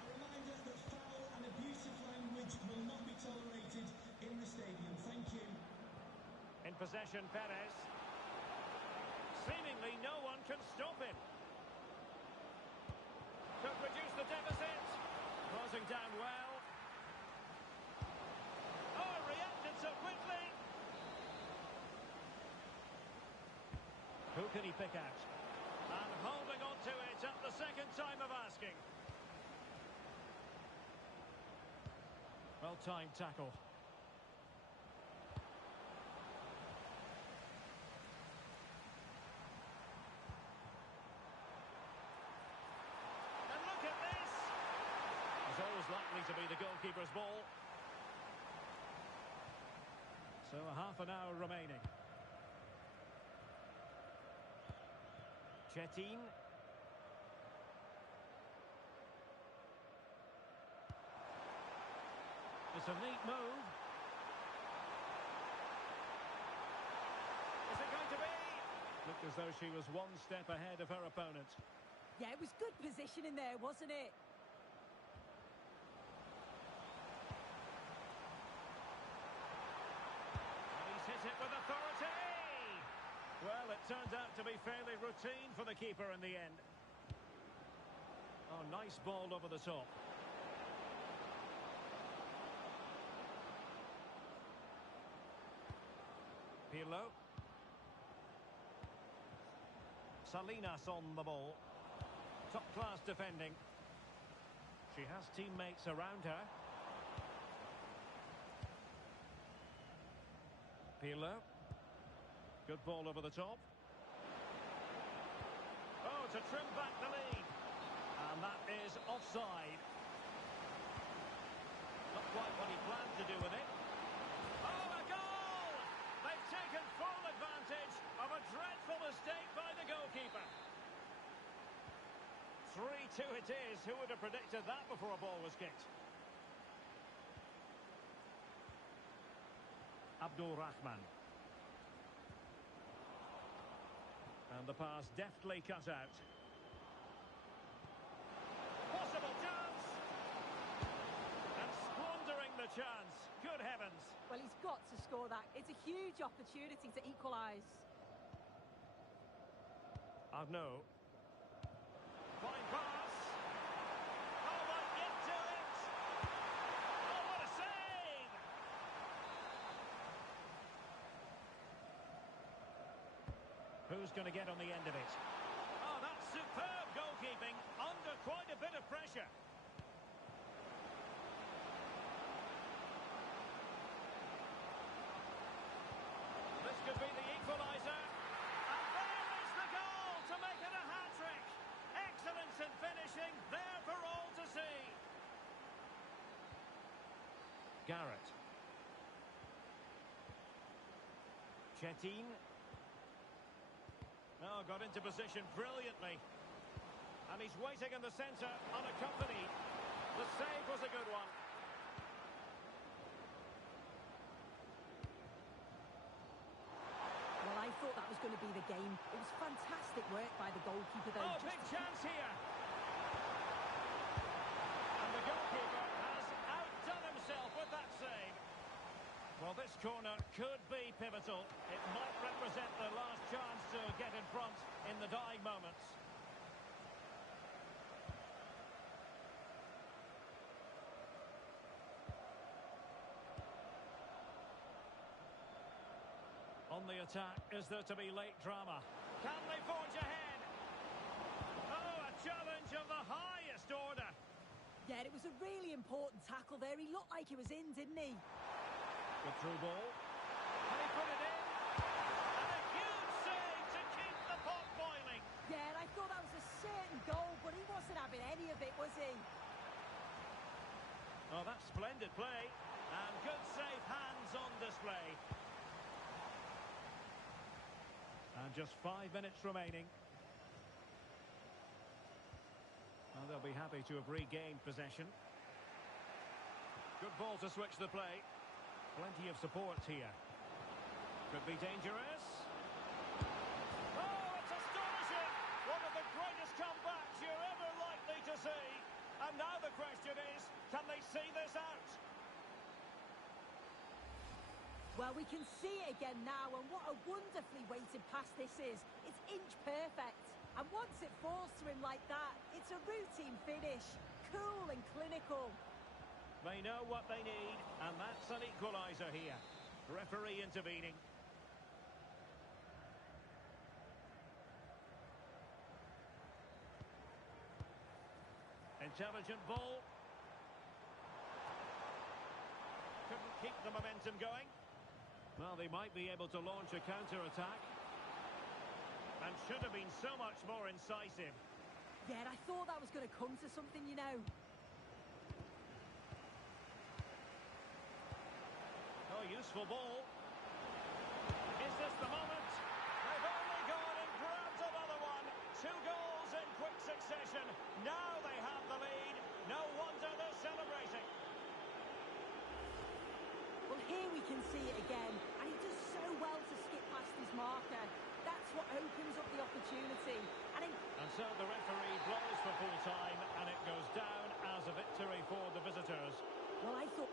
A reminder that foul and abusive language will not be tolerated. In possession, Perez. Seemingly no one can stop him. Could reduce the deficit. Closing down well. Oh, reacted so quickly. Who can he pick out? And holding on to it at the second time of asking. Well-timed tackle. And look at this! It's always likely to be the goalkeeper's ball. So a half an hour remaining. Chettin. It's a neat move. Is it going to be? Looked as though she was one step ahead of her opponent. Yeah, it was good positioning there, wasn't it? And he's hit it with authority. Well, it turned out to be fairly routine for the keeper in the end. Oh, nice ball over the top. Pirlo. Salinas on the ball. Top-class defending. She has teammates around her. Pirlo. Good ball over the top. Oh, to trim back the lead. And that is offside. Not quite what he planned to do with it. Oh, a goal! They've taken full advantage of a dreadful mistake by the goalkeeper. 3-2 it is. Who would have predicted that before a ball was kicked? Abdul Rahman. And the pass deftly cut out. Possible chance! And squandering the chance. Good heavens. Well, he's got to score that. It's a huge opportunity to equalise. Arnaud. Fine pass. Oh, might get to it. Oh, what a save! Who's going to get on the end of it? Oh, that's superb goalkeeping under quite a bit of pressure. This could be the equaliser. And there is the goal to make it a hat-trick. Excellence in finishing, there for all to see. Garrett. Chettin. Oh, got into position brilliantly. And he's waiting in the centre, unaccompanied. The save was a good one. Well, I thought that was going to be the game. It was fantastic work by the goalkeeper, though. Oh, big chance here. And the goalkeeper has outdone himself with that save. Well, this corner could be pivotal. It might represent the last chance to get in front in the dying moments. On the attack, is there to be late drama? Can they forge ahead? Oh, a challenge of the highest order. Yeah, it was a really important tackle there. He looked like he was in, didn't he? Good through ball. Can he put it in? And a huge save to keep the pot boiling. Yeah, and I thought that was a certain goal, but he wasn't having any of it, was he? Oh, that's splendid play. And good safe hands on display. And just 5 minutes remaining. Well, they'll be happy to have regained possession. Good ball to switch the play. Plenty of support here. Could be dangerous. Oh, it's astonishing! One of the greatest comebacks you're ever likely to see. And now the question is, can they see this out? Well, we can see it again now, and what a wonderfully weighted pass this is. It's inch perfect. And once it falls to him like that, it's a routine finish. Cool and clinical. They know what they need, and that's an equaliser here. Referee intervening. Intelligent ball. Couldn't keep the momentum going. Well, they might be able to launch a counter-attack. And should have been so much more incisive. Yeah, I thought that was going to come to something, you know. Oh, useful ball. Is this the moment? They've only gone and grabbed another one. 2 goals in quick succession. Now they have the lead. No wonder they're celebrating. Well, here we can see it again, and he does so well to skip past his marker. That's what opens up the opportunity. And so the referee blows for full time, and it goes down as a victory for the visitors. Well, I thought...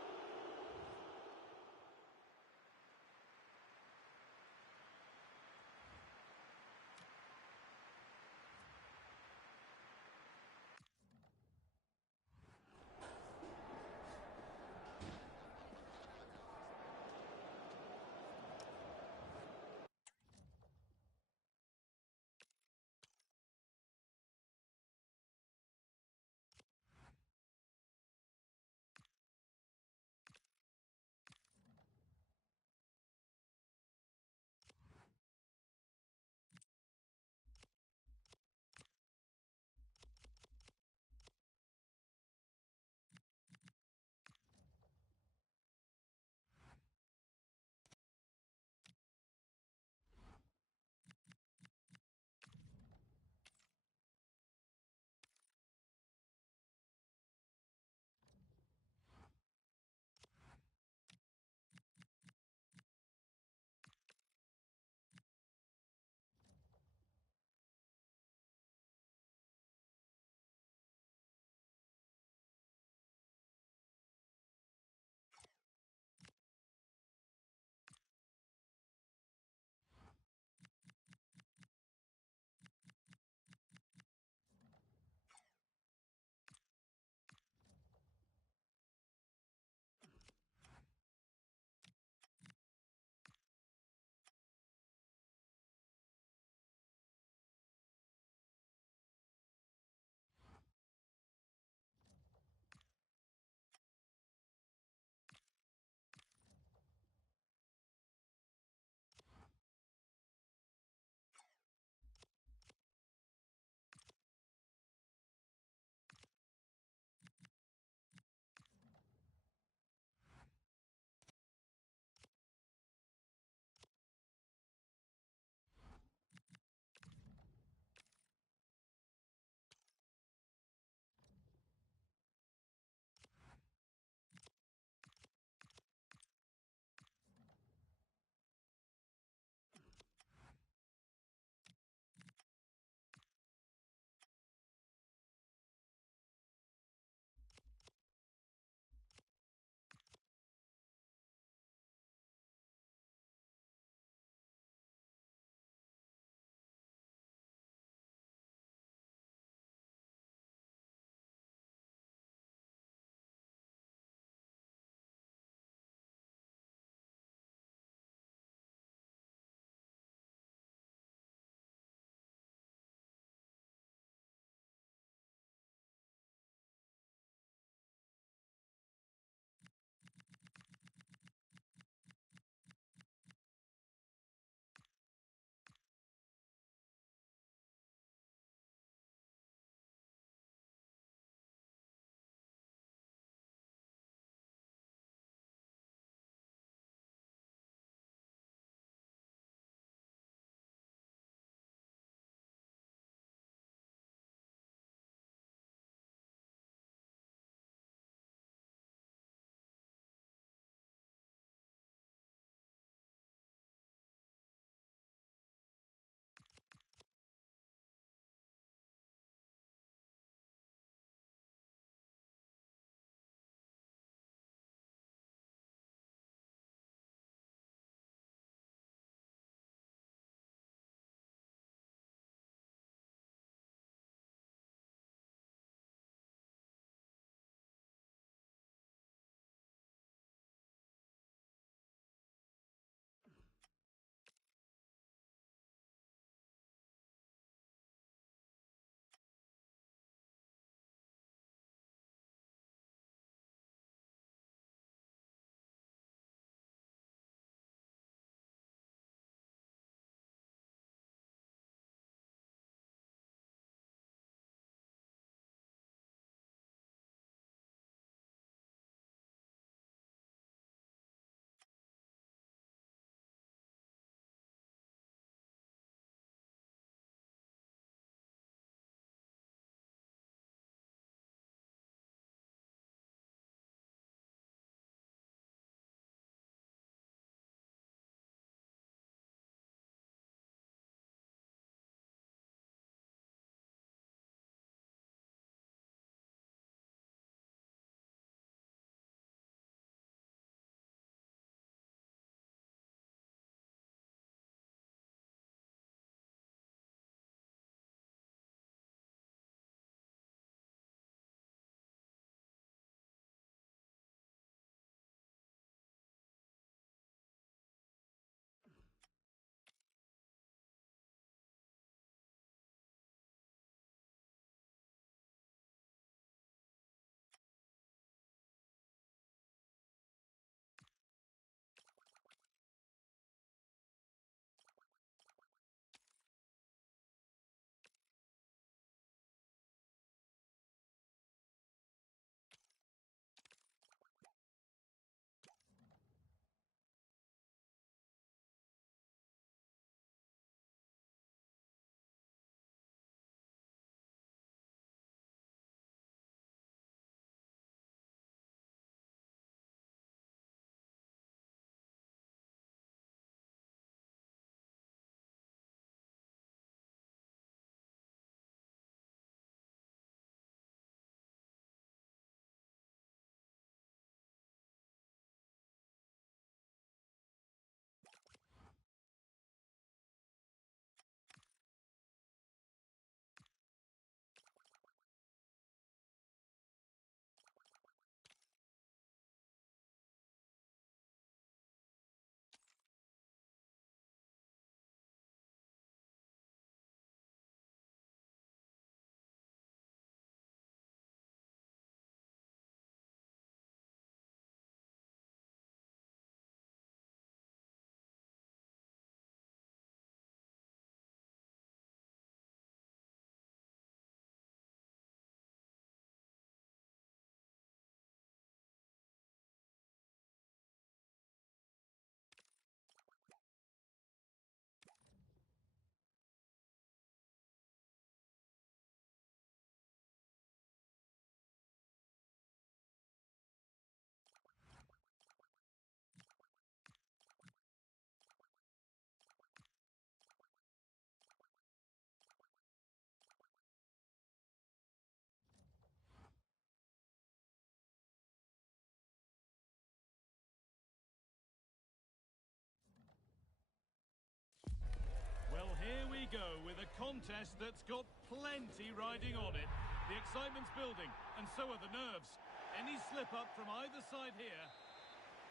go with a contest that's got plenty riding on it. The excitement's building, and so are the nerves. Any slip-up from either side here.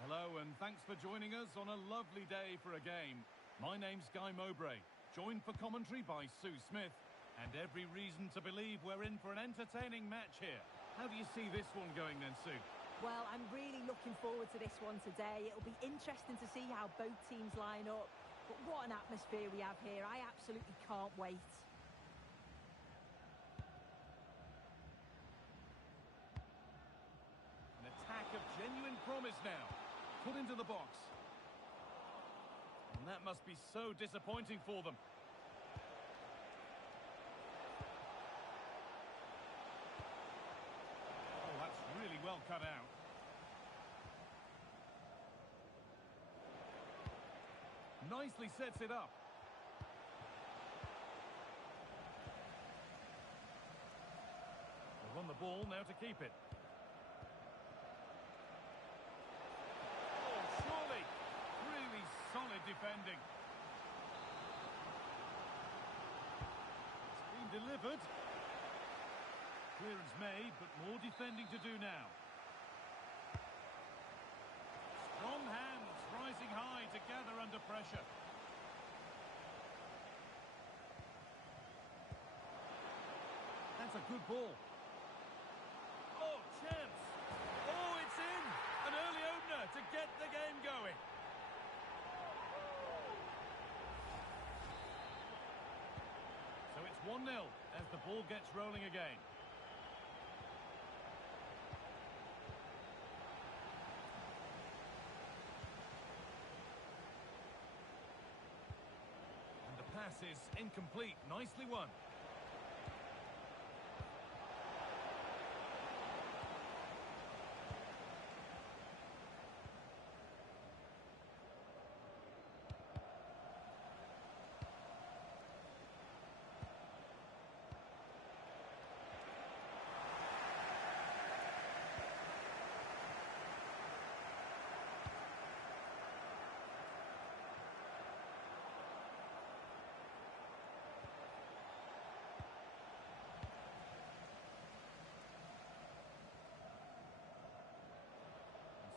Hello, and thanks for joining us on a lovely day for a game. My name's Guy Mowbray, joined for commentary by Sue Smith, and every reason to believe we're in for an entertaining match here. How do you see this one going then, Sue? Well, I'm really looking forward to this one today. It'll be interesting to see how both teams line up. But what an atmosphere we have here. I absolutely can't wait. An attack of genuine promise now. Put into the box. And that must be so disappointing for them. Oh, that's really well cut out. Nicely sets it up. They've won the ball, now to keep it. Oh, surely! Really solid defending. It's been delivered. Clearance made, but more defending to do now. Strong hands rising high to gather under pressure. That's a good ball. Oh, chance. Oh, it's in. An early opener to get the game going. So it's 1-0 as the ball gets rolling again. Pass is incomplete. Nicely won.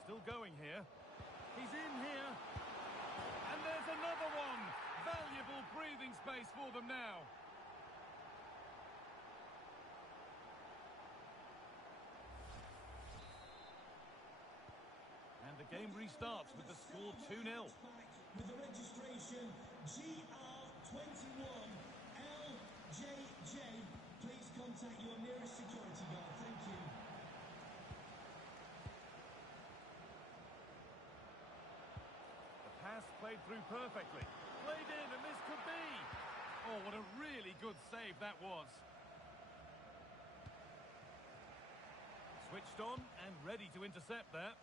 Still going here. He's in here. And there's another one. Valuable breathing space for them now. And the game restarts with the score 2-0. With the registration GR21LJJ, please contact your nearest security guard. Thank you. Pass played through perfectly. Played in, and this could be. Oh, what a really good save that was. Switched on and ready to intercept that.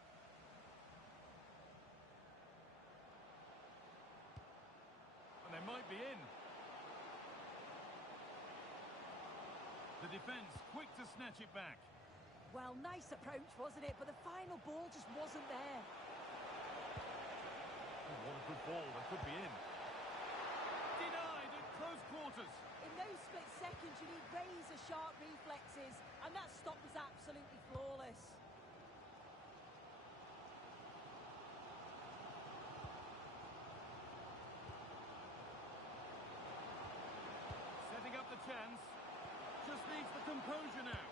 And they might be in. The defence quick to snatch it back. Well, nice approach, wasn't it? But the final ball just wasn't there. Oh, what a good ball. That could be in. Denied at close quarters. In those split seconds, you need razor-sharp reflexes, and that stop was absolutely flawless. Setting up the chance. Just needs the composure now.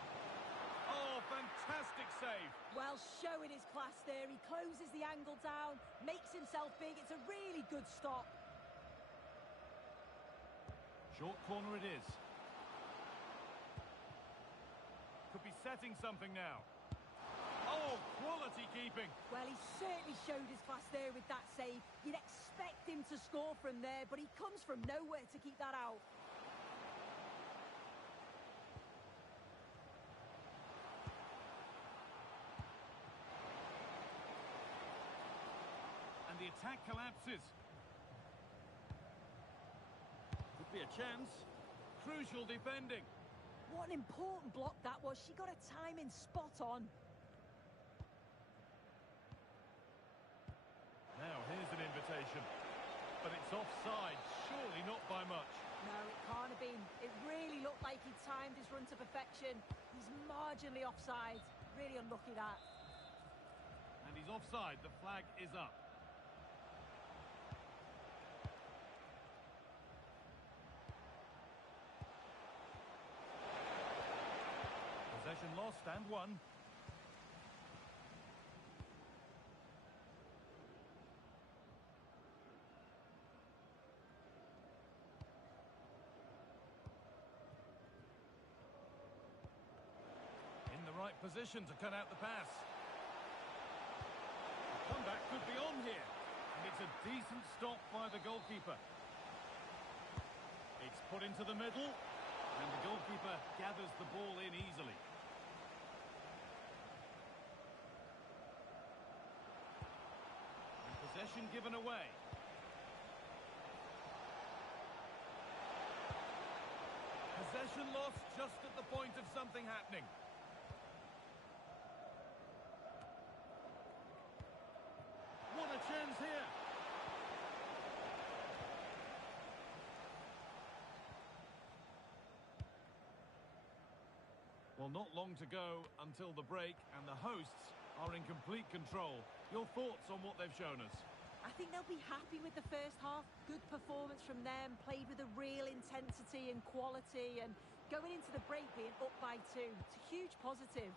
Oh, fantastic save. Well, showing his class there. He closes the angle down, makes himself big. It's a really good stop. Short corner it is. Could be setting something now. Oh, quality keeping. Well, he certainly showed his class there with that save. You'd expect him to score from there, but he comes from nowhere to keep that out. And the attack collapses. Could be a chance. Crucial defending. What an important block that was. She got her timing spot on. Now, here's an invitation. but it's offside. Surely not by much. No, it can't have been. It really looked like he timed his run to perfection. He's marginally offside. Really unlucky that. And he's offside. The flag is up. Possession lost and won. In the right position to cut out the pass. The comeback could be on here. And it's a decent stop by the goalkeeper. It's put into the middle. And the goalkeeper gathers the ball in easily. And possession given away. Possession lost just at the point of something happening. What a chance here. Well, not long to go until the break, and the hosts are in complete control. Your thoughts on what they've shown us? I think they'll be happy with the first half. Good performance from them, played with a real intensity and quality, and going into the break being up by 2. It's a huge positive.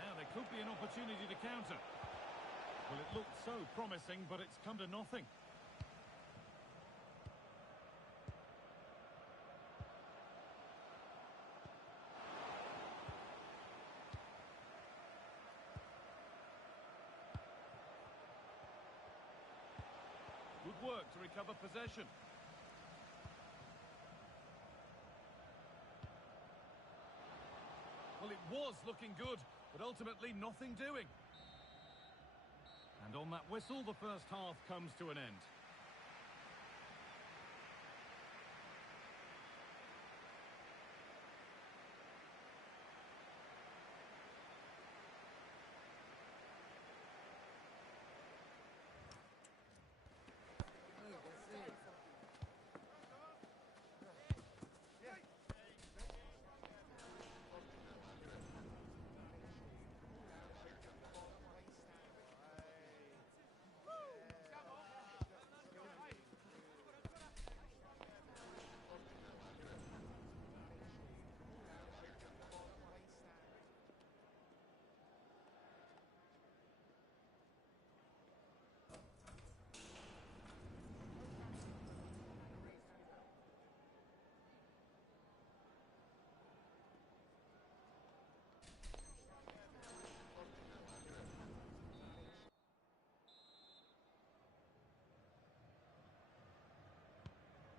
Now there could be an opportunity to counter. Well, it looked so promising, but it's come to nothing. Good work to recover possession. Well, it was looking good, but ultimately nothing doing. And on that whistle, the first half comes to an end.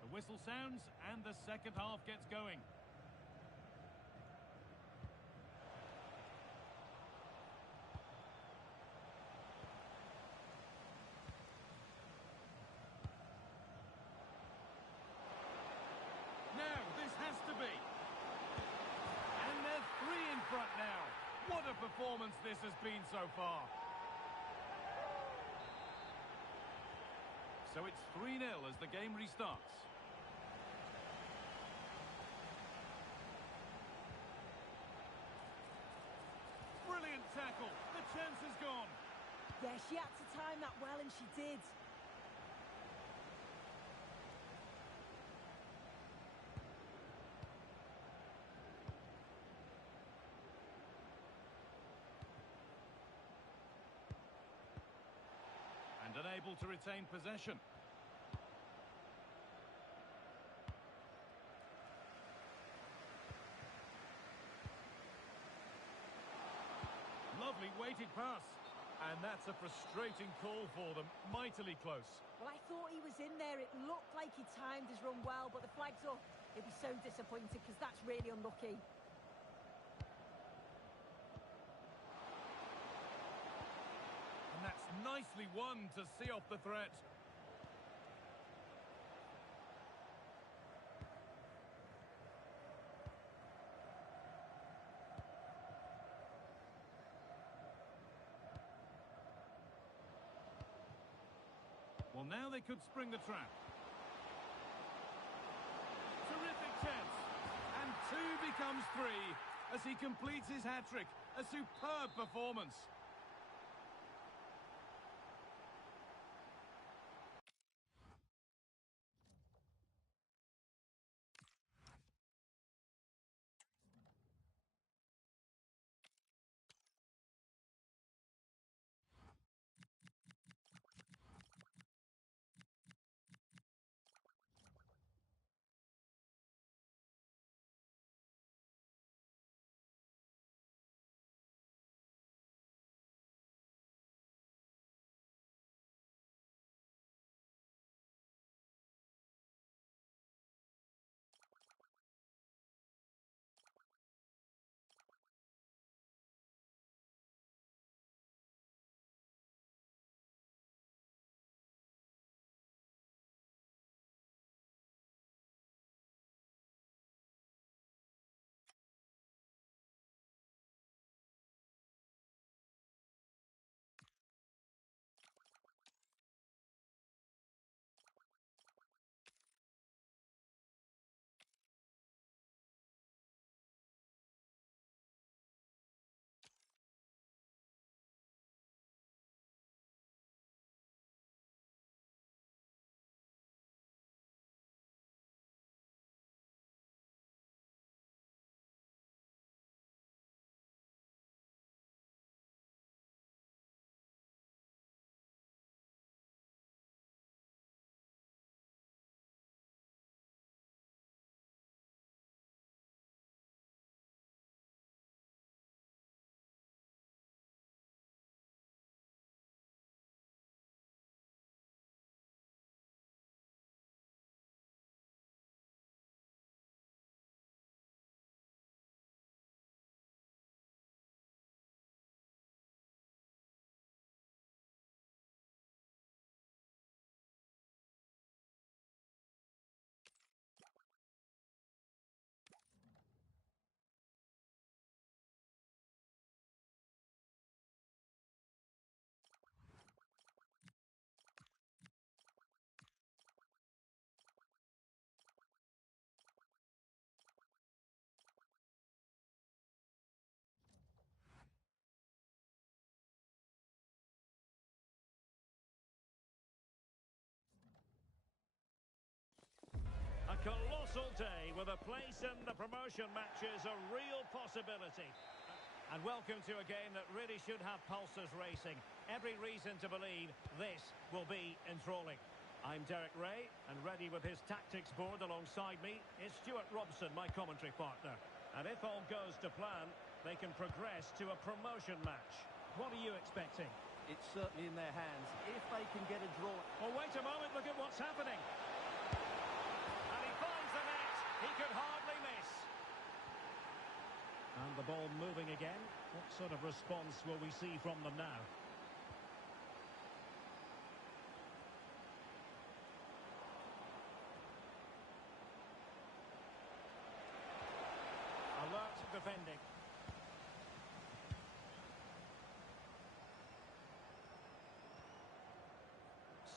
The whistle sounds and the second half gets going. Now, this has to be. And they're 3 in front now. What a performance this has been so far. So it's 3-0 as the game restarts. Brilliant tackle. The chance is gone. Yeah, she had to time that well, and she did. And unable to retain possession. Lovely weighted pass. And that's a frustrating call for them. Mightily close. Well, I thought he was in there. It looked like he timed his run well, but the flag's up. He'll be so disappointed because that's really unlucky. And that's nicely won to see off the threat. Well, now they could spring the trap. Terrific chance. And 2 becomes 3 as he completes his hat-trick. A superb performance. A colossal day with a place in the promotion matches a real possibility. And welcome to a game that really should have pulses racing. Every reason to believe this will be enthralling. I'm Derek Ray, and ready with his tactics board alongside me is Stuart Robson, my commentary partner. And if all goes to plan, they can progress to a promotion match. What are you expecting? It's certainly in their hands. If they can get a draw... Oh, wait a moment, look at what's happening. And he finds the net. He could hardly miss. And the ball moving again. What sort of response will we see from them now? Alert defending.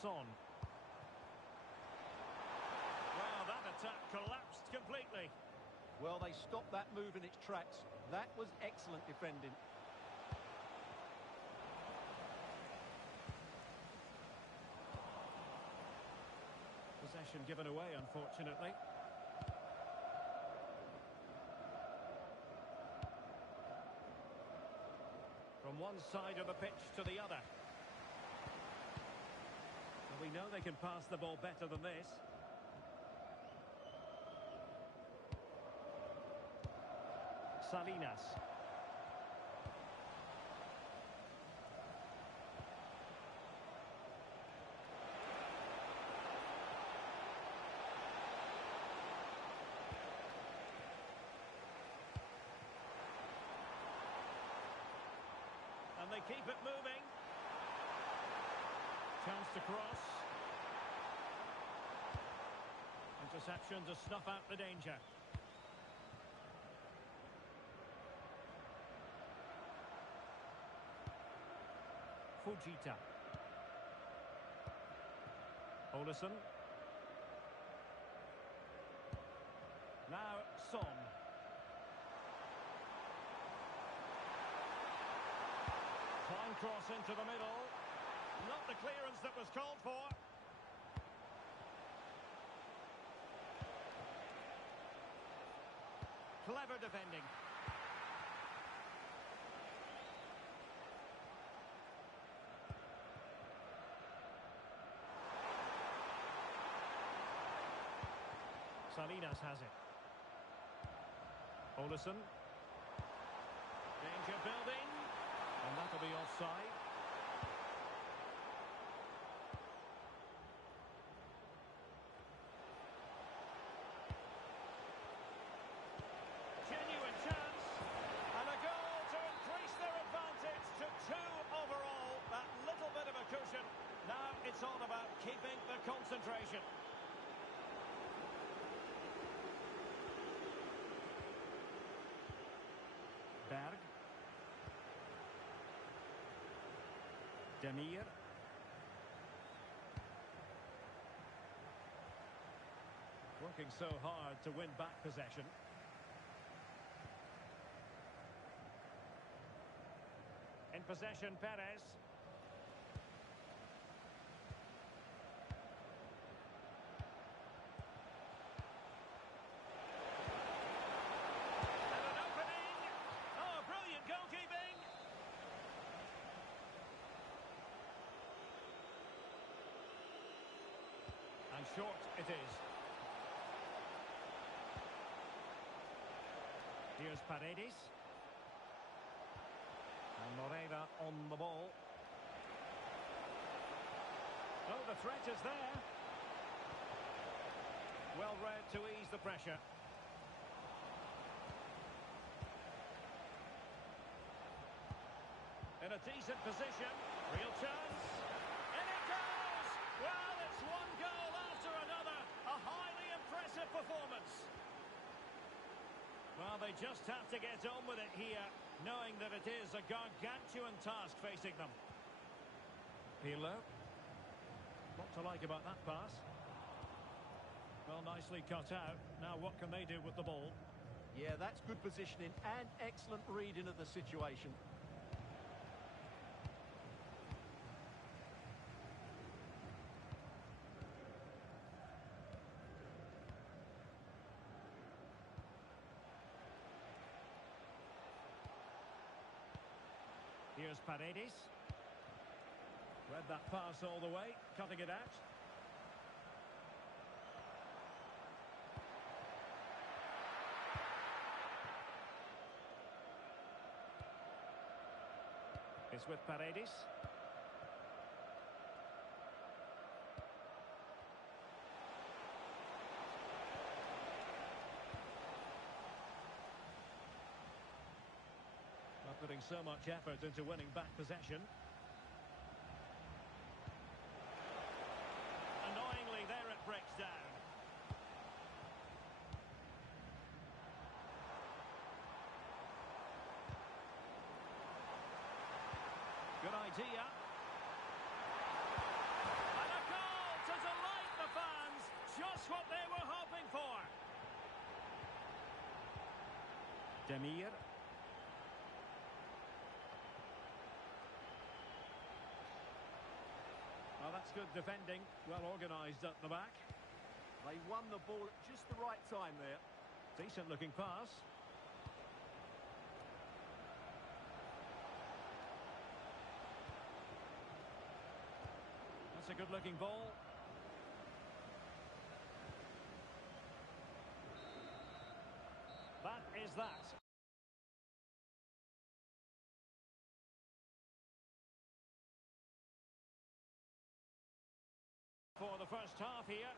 Son. Well, that attack collapsed completely. Well, they stopped that move in its tracks. That was excellent defending. Possession given away, unfortunately. From one side of the pitch to the other. We know they can pass the ball better than this. Salinas. And they keep it moving. Chance to cross. Interception to snuff out the danger. Fujita. Olison. Now Son. Fine cross into the middle. Not the clearance that was called for. Clever defending. Salinas has it. Olison. Danger building. And that'll be offside. Genuine chance. And a goal to increase their advantage to 2 overall. That little bit of a cushion. Now it's all about keeping the concentration. Berg. Demir. Working so hard to win back possession. In possession, Perez. And an opening. Oh, brilliant goalkeeping. And short it is. Here's Paredes. And Moreira on the ball. Oh, the threat is there. Well read to ease the pressure. In a decent position. Real chance. And it goes! Well, it's one goal after another. A highly impressive performance. Well, they just have to get on with it here, knowing that it is a gargantuan task facing them. Pirlo. What to like about that pass? Well, nicely cut out. Now what can they do with the ball? Yeah, that's good positioning and excellent reading of the situation. Here's Paredes. Read that pass all the way, cutting it out. It's with Paredes. Not putting so much effort into winning back possession. Annoyingly, there it breaks down. Good idea. And a goal to delight the fans. Just what they were hoping for. Demir. Well, that's good defending. Well organised at the back. They won the ball at just the right time there. Decent looking pass. That's a good looking ball. That is that. For the first half here.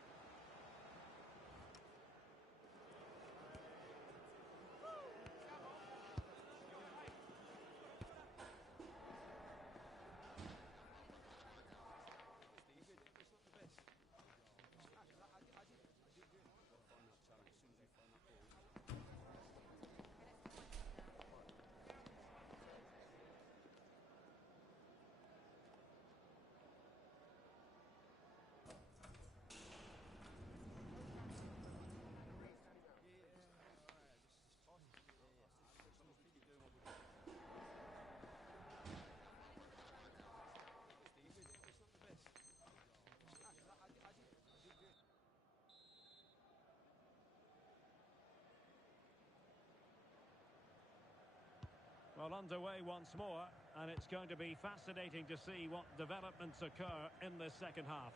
Well, underway once more, and it's going to be fascinating to see what developments occur in this second half.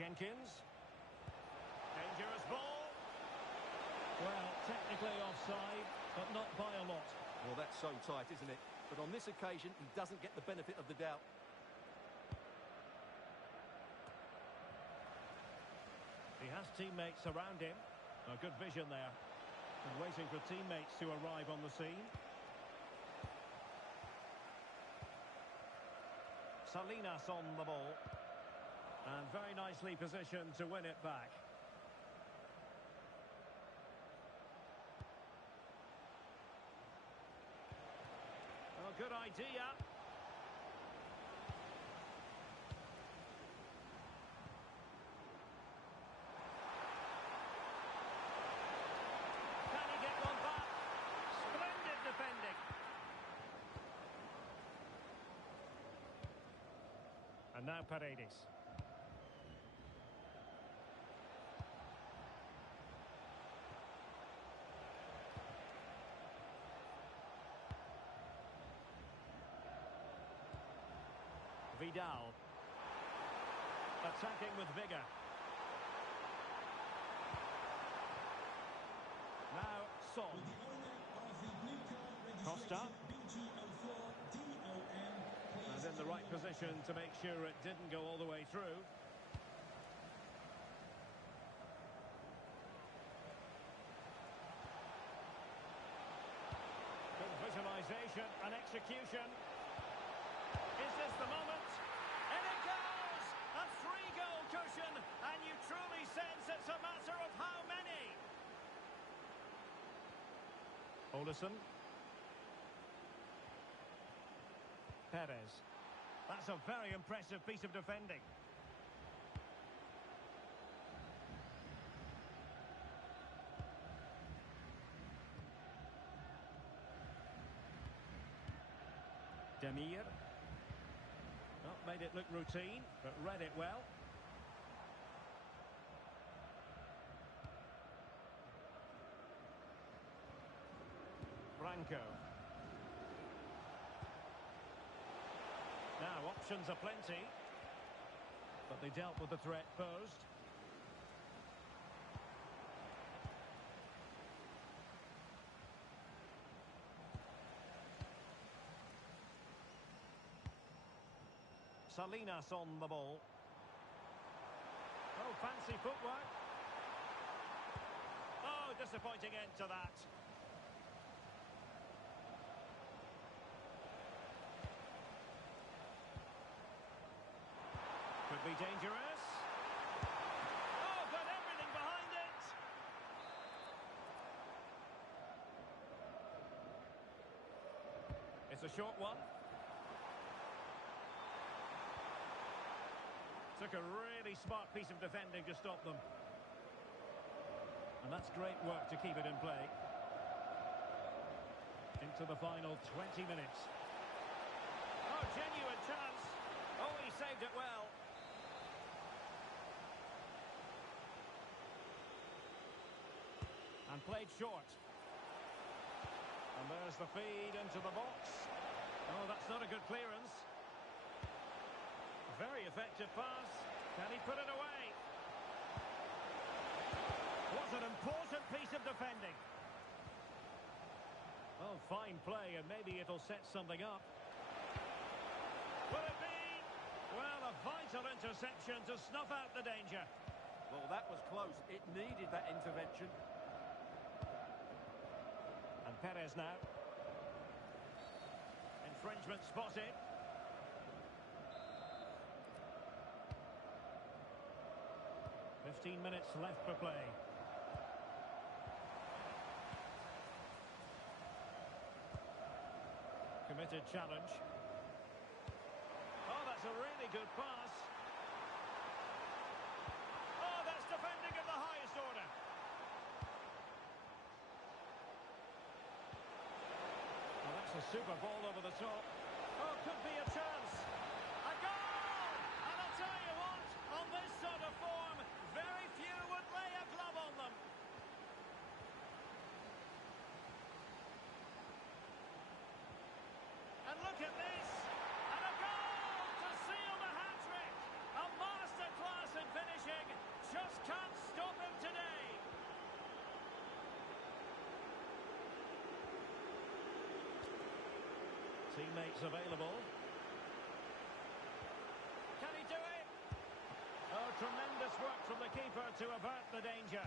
Jenkins. Dangerous ball. Well, technically offside, but not by a lot. Well, that's so tight, isn't it? But on this occasion, he doesn't get the benefit of the doubt. He has teammates around him. A good vision there. And waiting for teammates to arrive on the scene. Salinas on the ball. And very nicely positioned to win it back. Oh, good idea. Can he get one back? Splendid defending. And now Paredes. Vidal. Attacking with vigour. Now Son. With the owner of the blue card Costa. registration BG04DOM, And in the right position to make sure it didn't go all the way through. Good visualisation and execution. Is this the moment? And it goes! A 3-goal cushion, and you truly sense it's a matter of how many. Olison. Perez. That's a very impressive piece of defending. Demir. Not made it look routine, but read it well. Branco. Now, options are plenty, but they dealt with the threat posed. Salinas on the ball. Oh, fancy footwork. Oh, disappointing end to that. Could be dangerous. Oh, got everything behind it. It's a short one. Took a really smart piece of defending to stop them. And that's great work to keep it in play. Into the final 20 minutes. Oh, genuine chance. Oh, he saved it well. And played short. And there's the feed into the box. Oh, that's not a good clearance. Very effective pass. Can he put it away? What an important piece of defending. Oh, fine play, and maybe it'll set something up. Will it be? Well, a vital interception to snuff out the danger. Well, that was close. It needed that intervention. And Perez now. Infringement spotted. Fifteen minutes left for play. Committed challenge. Oh, that's a really good pass. Oh, that's defending of the highest order. Well, that's a super ball over the top. Oh, could be a chance. A goal! And I'll tell you what, on this sort of form, very Teammates available. Can he do it? Oh, tremendous work from the keeper to avert the danger.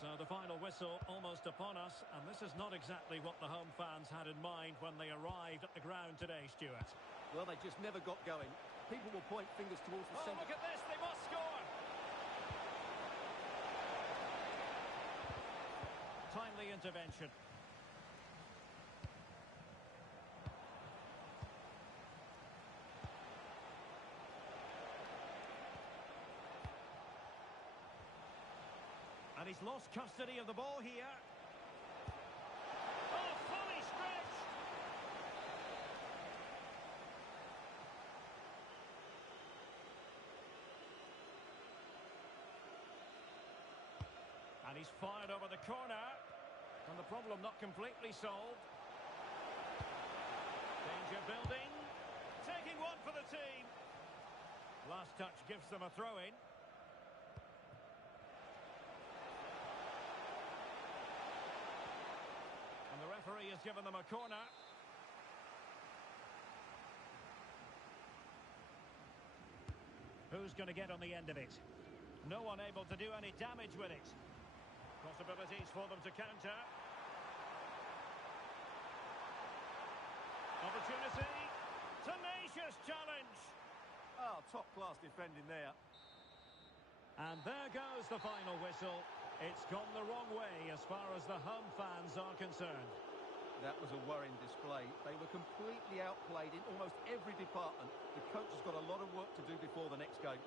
So the final whistle almost upon us, and this is not exactly what the home fans had in mind when they arrived at the ground today, Stuart. Well, they just never got going. People will point fingers towards the Oh, centre. look at this, they must score! Timely intervention. And he's lost custody of the ball here. Oh, fully stretched! And he's fired over the corner. And the problem not completely solved. Danger building. Taking one for the team. Last touch gives them a throw-in. And the referee has given them a corner. Who's going to get on the end of it? No one able to do any damage with it. Possibilities for them to counter. Opportunity. Tenacious challenge. Oh, top-class defending there. And there goes the final whistle. It's gone the wrong way as far as the home fans are concerned. That was a worrying display. They were completely outplayed in almost every department. The coach has got a lot of work to do before the next game.